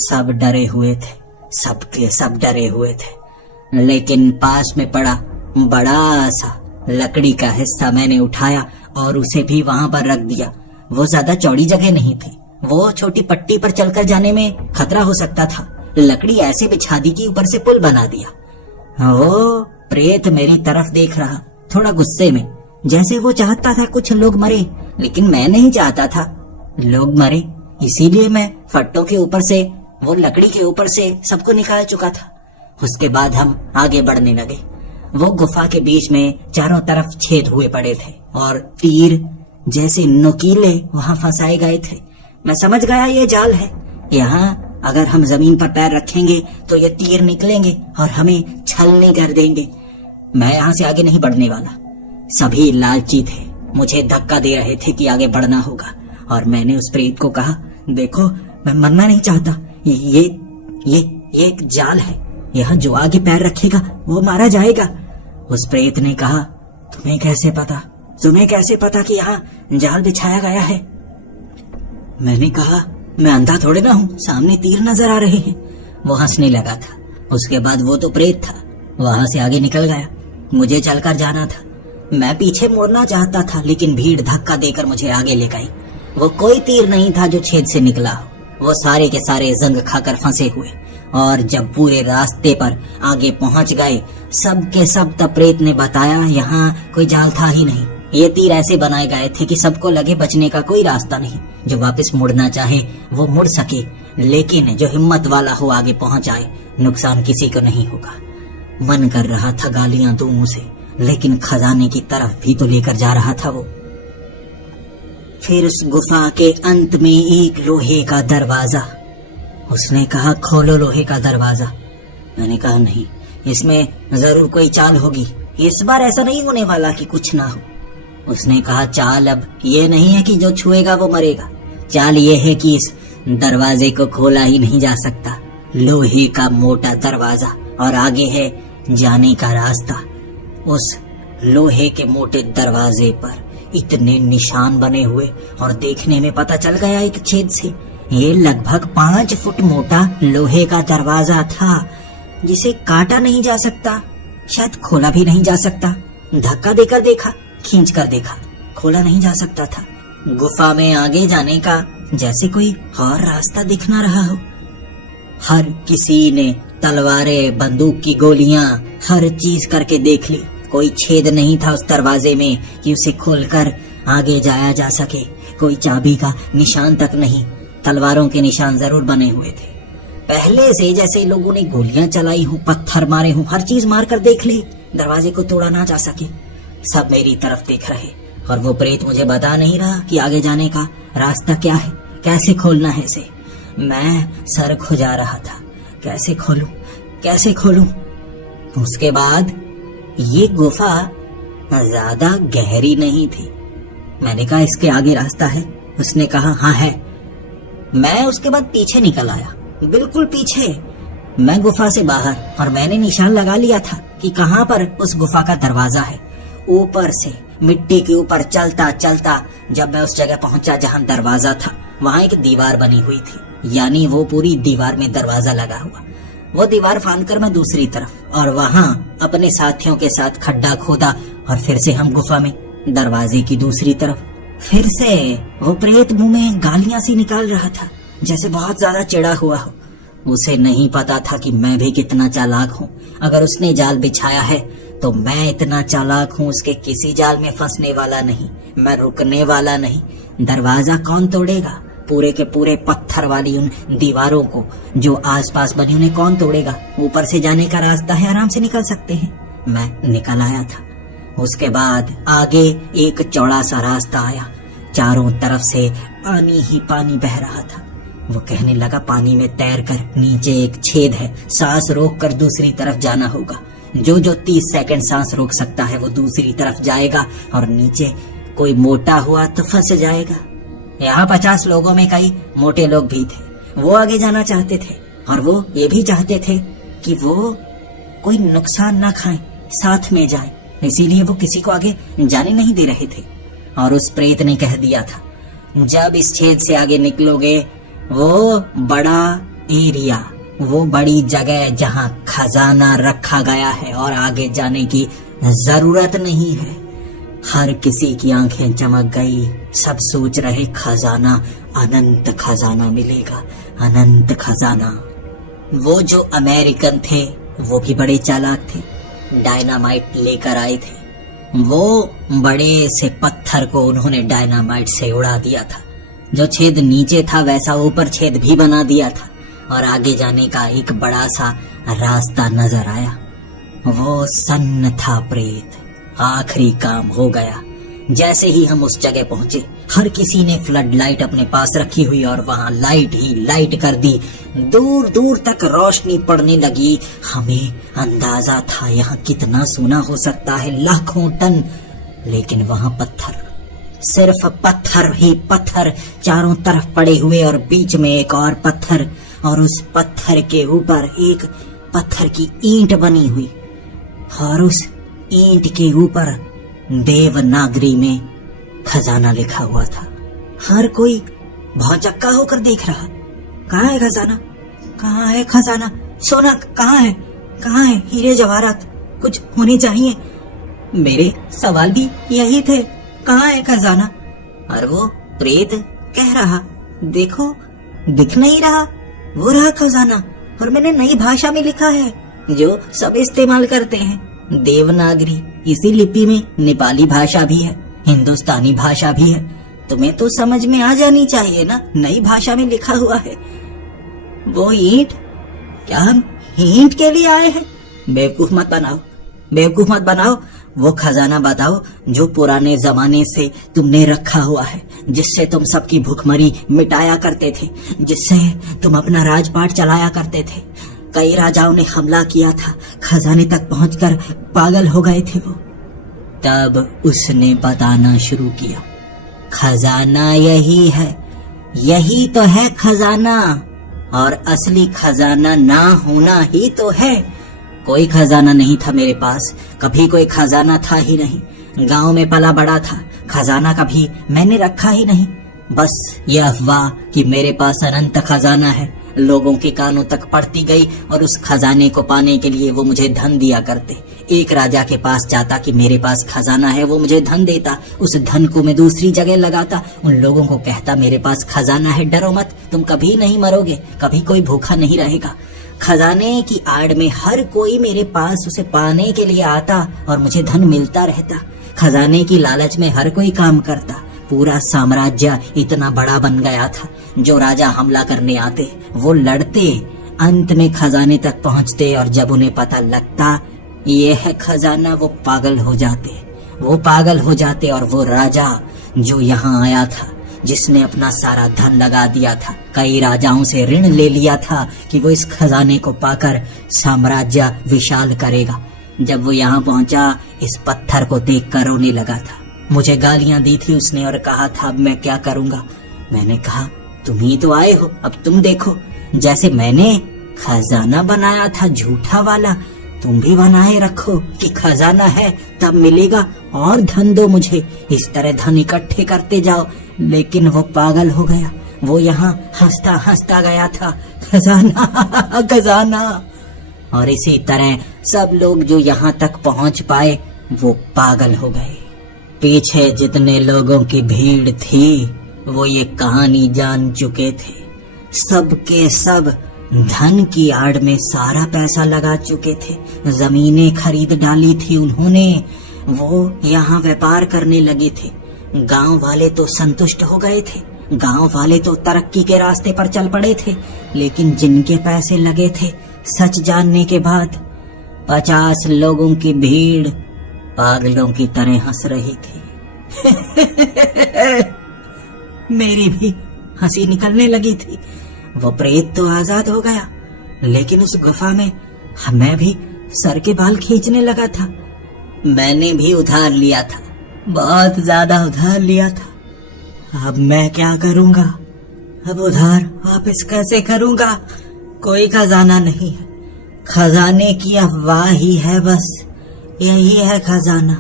सब डरे हुए थे, सबके सब डरे हुए थे। लेकिन पास में पड़ा बड़ा सा लकड़ी का हिस्सा मैंने उठाया और उसे भी वहां पर रख दिया। वो ज्यादा चौड़ी जगह नहीं थी, वो छोटी पट्टी पर चलकर जाने में खतरा हो सकता था। लकड़ी ऐसे बिछा दी कि ऊपर से पुल बना दिया। वो प्रेत मेरी तरफ देख रहा, थोड़ा गुस्से में, जैसे वो चाहता था कुछ लोग मरे, लेकिन मैं नहीं चाहता था लोग मरे। इसीलिए मैं फट्टों के ऊपर से, वो लकड़ी के ऊपर से सबको निकाल चुका था। उसके बाद हम आगे बढ़ने लगे। वो गुफा के बीच में चारों तरफ छेद हुए पड़े थे और तीर जैसे नुकीले वहां फंसाए गए थे। मैं समझ गया ये जाल है। यहाँ अगर हम जमीन पर पैर रखेंगे तो ये तीर निकलेंगे और हमें छलनी कर देंगे। मैं यहाँ से आगे नहीं बढ़ने वाला। सभी लालची थे, मुझे धक्का दे रहे थे कि आगे बढ़ना होगा। और मैंने उस प्रेत को कहा, देखो मैं मरना नहीं चाहता, ये एक जाल है, यहाँ जो आगे पैर रखेगा वो मारा जाएगा। उस प्रेत ने कहा, तुम्हें कैसे पता कि यहाँ जाल बिछाया गया है? मैंने कहा, मैं अंधा थोड़े ना हूँ, सामने तीर नजर आ रहे हैं। वो हंसने लगा था। उसके बाद वो तो प्रेत था, वहां से आगे निकल गया। मुझे चलकर जाना था। मैं पीछे मुड़ना चाहता था, लेकिन भीड़ धक्का देकर मुझे आगे ले गई। वो कोई तीर नहीं था जो छेद से निकला हो, वो सारे के सारे जंग खाकर फंसे हुए। और जब पूरे रास्ते पर आगे पहुंच गए, सब के सब तब प्रेत ने बताया यहाँ कोई जाल था ही नहीं। ये तीर ऐसे बनाए गए थे कि सबको लगे बचने का कोई रास्ता नहीं। जो वापस मुड़ना चाहे वो मुड़ सके, लेकिन जो हिम्मत वाला हो आगे पहुंच आए, नुकसान किसी को नहीं होगा। मन कर रहा था गालियां दूं उसे, लेकिन खजाने की तरफ भी तो लेकर जा रहा था वो। फिर उस गुफा के अंत में एक लोहे का दरवाजा। उसने कहा, खोलो लोहे का दरवाजा। मैंने कहा, नहीं, इसमें जरूर कोई चाल होगी, इस बार ऐसा नहीं होने वाला कि कुछ ना हो। उसने कहा, चाल अब ये नहीं है कि जो छुएगा वो मरेगा, चाल ये है कि इस दरवाजे को खोला ही नहीं जा सकता। लोहे का मोटा दरवाजा और आगे है जाने का रास्ता। उस लोहे के मोटे दरवाजे पर इतने निशान बने हुए, और देखने में पता चल गया एक छेद से ये लगभग 5 फुट मोटा लोहे का दरवाजा था, जिसे काटा नहीं जा सकता, शायद खोला भी नहीं जा सकता। धक्का देकर देखा, खींच कर देखा, खोला नहीं जा सकता था। गुफा में आगे जाने का जैसे कोई और रास्ता दिख ना रहा हो। हर किसी ने तलवारें, बंदूक की गोलियां, हर चीज करके देख ली, कोई छेद नहीं था उस दरवाजे में कि उसे खोलकर आगे जाया जा सके। कोई चाबी का निशान तक नहीं। तलवारों के निशान जरूर बने हुए थे, पहले से, जैसे लोगों ने गोलियां चलाई हूं, पत्थर मारे हूं, हर चीज मार कर देख ली, दरवाजे को तोड़ा ना जा सके। सब मेरी तरफ देख रहे, और वो प्रेत मुझे बता नहीं रहा कि आगे जाने का रास्ता क्या है, कैसे खोलना है इसे। मैं सर खुजा रहा था, कैसे खोलूं, कैसे खोलूं? उसके बाद ये गुफा ज्यादा गहरी नहीं थी। मैंने कहा इसके आगे रास्ता है? उसने कहा हाँ है। मैं उसके बाद पीछे निकल आया, बिल्कुल पीछे। मैं गुफा से बाहर, और मैंने निशान लगा लिया था कि कहाँ पर उस गुफा का दरवाजा है। ऊपर से मिट्टी के ऊपर चलता चलता जब मैं उस जगह पहुंचा जहाँ दरवाजा था, वहाँ एक दीवार बनी हुई थी, यानी वो पूरी दीवार में दरवाजा लगा हुआ। वो दीवार फांदकर मैं दूसरी तरफ, और वहाँ अपने साथियों के साथ खड्डा खोदा, और फिर से हम गुफा में, दरवाजे की दूसरी तरफ। फिर से वो प्रेत मुंह में गालियां सी निकाल रहा था, जैसे बहुत ज्यादा चिढ़ा हुआ हो। उसे नहीं पता था कि मैं भी कितना चालाक हूँ। अगर उसने जाल बिछाया है तो मैं इतना चालाक हूँ, उसके किसी जाल में फंसने वाला नहीं, मैं रुकने वाला नहीं। दरवाजा कौन तोड़ेगा? पूरे के पूरे पत्थर वाली उन दीवारों को जो आसपास बनी, उन्हें कौन तोड़ेगा? ऊपर से जाने का रास्ता है, आराम से निकल सकते हैं। मैं निकल आया था। उसके बाद आगे एक चौड़ा सा रास्ता आया, चारों तरफ से पानी ही पानी बह रहा था। वो कहने लगा पानी में तैर कर नीचे एक छेद है, सांस रोक कर दूसरी तरफ जाना होगा। जो 30 सेकंड सांस रोक सकता है वो दूसरी तरफ जाएगा, और नीचे कोई मोटा हुआ तो फंस जाएगा। यहाँ 50 लोगों में कई मोटे लोग भी थे। वो आगे जाना चाहते थे, और वो ये भी चाहते थे कि वो कोई नुकसान ना खाएं, साथ में जाएं। इसीलिए वो किसी को आगे जाने नहीं दे रहे थे। और उस प्रेत ने कह दिया था, जब इस छेद से आगे निकलोगे, वो बड़ा एरिया, वो बड़ी जगह जहाँ खजाना रखा गया है, और आगे जाने की जरूरत नहीं है। हर किसी की आंखें चमक गई। सब सोच रहे खजाना, अनंत खजाना मिलेगा, अनंत खजाना। वो जो अमेरिकन थे वो भी बड़े चालाक थे, डायनामाइट लेकर आए थे। वो बड़े से पत्थर को उन्होंने डायनामाइट से उड़ा दिया था। जो छेद नीचे था वैसा ऊपर छेद भी बना दिया था, और आगे जाने का एक बड़ा सा रास्ता नजर आया। वो सन्न था प्रेत। आखिरी काम हो गया। जैसे ही हम उस जगह पहुंचे, हर किसी ने फ्लड लाइट अपने पास रखी हुई, और वहां लाइट ही लाइट कर दी। दूर दूर तक रोशनी पड़ने लगी। हमें अंदाजा था यहाँ कितना सोना हो सकता है, लाखों टन। लेकिन वहां पत्थर, सिर्फ पत्थर ही पत्थर चारों तरफ पड़े हुए, और बीच में एक और पत्थर, और उस पत्थर के ऊपर एक पत्थर की ईंट बनी हुई, और उस ईंट के ऊपर देवनागरी में खजाना लिखा हुआ था। हर कोई भौचक्का होकर देख रहा। कहाँ है खजाना? कहाँ है खजाना? सोना कहाँ है? कहाँ है हीरे जवाहरात? कुछ होने चाहिए। मेरे सवाल भी यही थे, कहाँ है खजाना? और वो प्रेत कह रहा, देखो दिख नहीं रहा, वो रहा खजाना। और मैंने नई भाषा में लिखा है जो सब इस्तेमाल करते हैं, देवनागरी। इसी लिपि में नेपाली भाषा भी है, हिंदुस्तानी भाषा भी है। तुम्हें तो समझ में आ जानी चाहिए ना, नई भाषा में लिखा हुआ है। वो ईंट, क्या हम ईंट के लिए आए हैं? बेवकूफ मत बनाओ, बेवकूफ मत बनाओ। वो खजाना बताओ जो पुराने जमाने से तुमने रखा हुआ है, जिससे तुम सबकी भूखमरी मिटाया करते थे, जिससे तुम अपना राजपाट चलाया करते थे। कई राजाओं ने हमला किया था, खजाने तक पहुंचकर पागल हो गए थे वो। तब उसने बताना शुरू किया, खजाना यही है, यही तो है खजाना, और असली खजाना ना होना ही तो है। कोई खजाना नहीं था मेरे पास, कभी कोई खजाना था ही नहीं। गांव में पला बड़ा था, खजाना कभी मैंने रखा ही नहीं। बस ये अफवाह कि मेरे पास अनंत खजाना है लोगों के कानों तक पड़ती गई, और उस खजाने को पाने के लिए वो मुझे धन दिया करते। एक राजा के पास जाता कि मेरे पास खजाना है, वो मुझे धन देता। उस धन को मैं दूसरी जगह लगाता, उन लोगों को कहता मेरे पास खजाना है, डरो मत, तुम कभी नहीं मरोगे, कभी कोई भूखा नहीं रहेगा। खजाने की आड़ में हर कोई मेरे पास उसे पाने के लिए आता, और मुझे धन मिलता रहता। खजाने की लालच में हर कोई काम करता। पूरा साम्राज्य इतना बड़ा बन गया था, जो राजा हमला करने आते वो लड़ते, अंत में खजाने तक पहुंचते, और जब उन्हें पता लगता ये है खजाना, वो पागल हो जाते, वो पागल हो जाते। और वो राजा जो यहाँ आया था, जिसने अपना सारा धन लगा दिया था, कई राजाओं से ऋण ले लिया था कि वो इस खजाने को पाकर साम्राज्य विशाल करेगा। जब वो यहाँ पहुंचा, इस पत्थर को देखकर रोने लगा था। मुझे गालियां दी थी उसने और कहा था अब मैं क्या करूंगा। मैंने कहा तुम ही तो आए हो, अब तुम देखो, जैसे मैंने खजाना बनाया था झूठा वाला, तुम भी बनाए रखो कि खजाना है तब मिलेगा और धन दो मुझे। इस तरह धन इकट्ठे करते जाओ। लेकिन वो पागल हो गया, वो यहाँ हंसता हंसता गया था, खजाना खजाना। और इसी तरह सब लोग जो यहाँ तक पहुँच पाए वो पागल हो गए। पीछे जितने लोगों की भीड़ थी वो ये कहानी जान चुके थे। सब के सब धन की आड़ में सारा पैसा लगा चुके थे, जमीनें खरीद डाली थी उन्होंने, वो यहाँ व्यापार करने लगे थे। गांव वाले तो संतुष्ट हो गए थे, गांव वाले तो तरक्की के रास्ते पर चल पड़े थे। लेकिन जिनके पैसे लगे थे, सच जानने के बाद 50 लोगों की भीड़ पागलों की तरह हंस रही थी। मेरी भी हंसी निकलने लगी थी। वो प्रेत तो आजाद हो गया, लेकिन उस गुफा में मैं भी सर के बाल खींचने लगा था। मैंने भी उधार लिया था, बहुत ज्यादा उधार लिया था। अब मैं क्या करूंगा? अब उधार वापस कैसे करूंगा? कोई खजाना नहीं है, खजाने की अफवाह ही है, बस यही है खजाना।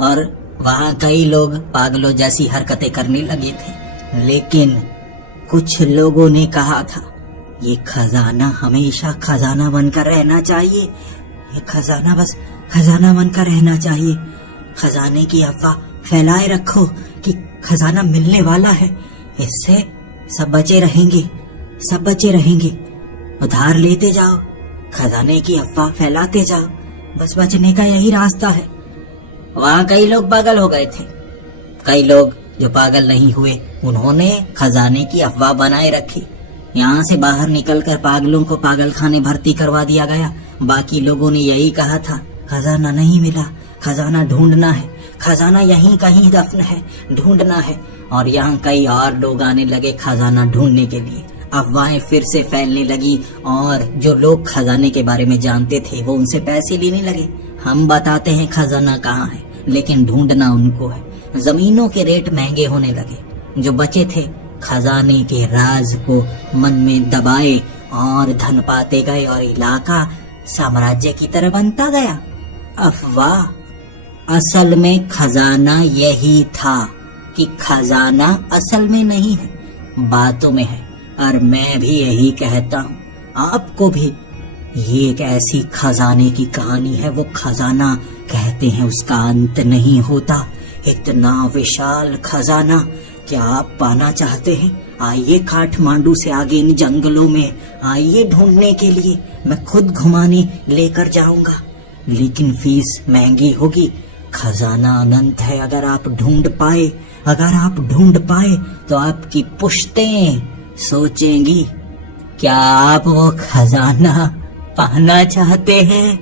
और वहाँ कई लोग पागलों जैसी हरकतें करने लगे थे। लेकिन कुछ लोगों ने कहा था ये खजाना हमेशा खजाना बनकर रहना चाहिए, ये खजाना बस खजाना बनकर रहना चाहिए। खजाने की अफवाह फैलाए रखो कि खजाना मिलने वाला है, इससे सब बचे रहेंगे, सब बचे रहेंगे। उधार लेते जाओ, खजाने की अफवाह फैलाते जाओ, बस बचने का यही रास्ता है। वहाँ कई लोग पागल हो गए थे। कई लोग जो पागल नहीं हुए उन्होंने खजाने की अफवाह बनाए रखी। यहाँ से बाहर निकलकर पागलों को पागलखाने भर्ती करवा दिया गया। बाकी लोगों ने यही कहा था खजाना नहीं मिला, खजाना ढूंढना है, खजाना यहीं कहीं दफन है, ढूंढना है। और यहाँ कई और लोग आने लगे खजाना ढूंढने के लिए। अफवाहें फिर से फैलने लगी और जो लोग खजाने के बारे में जानते थे वो उनसे पैसे लेने लगे। हम बताते हैं खजाना कहाँ है, लेकिन ढूंढना उनको है। जमीनों के रेट महंगे होने लगे। जो बचे थे खजाने के राज को मन में दबाए और धन पाते गए और इलाका साम्राज्य की तरह बनता गया। अफवाह, असल में खजाना यही था कि खजाना असल में नहीं है, बातों में है। और मैं भी यही कहता हूँ, आपको भी ये एक ऐसी खजाने की कहानी है। वो खजाना कहते हैं उसका अंत नहीं होता, इतना विशाल खजाना। क्या आप पाना चाहते हैं? आइए काठमांडू से आगे इन जंगलों में आइए ढूंढने के लिए। मैं खुद घुमाने लेकर जाऊंगा, लेकिन फीस महंगी होगी। खजाना अनंत है। अगर आप ढूंढ पाए, अगर आप ढूंढ पाए तो आपकी पुश्तें सोचेंगी क्या आप वो खजाना पाना चाहते हैं।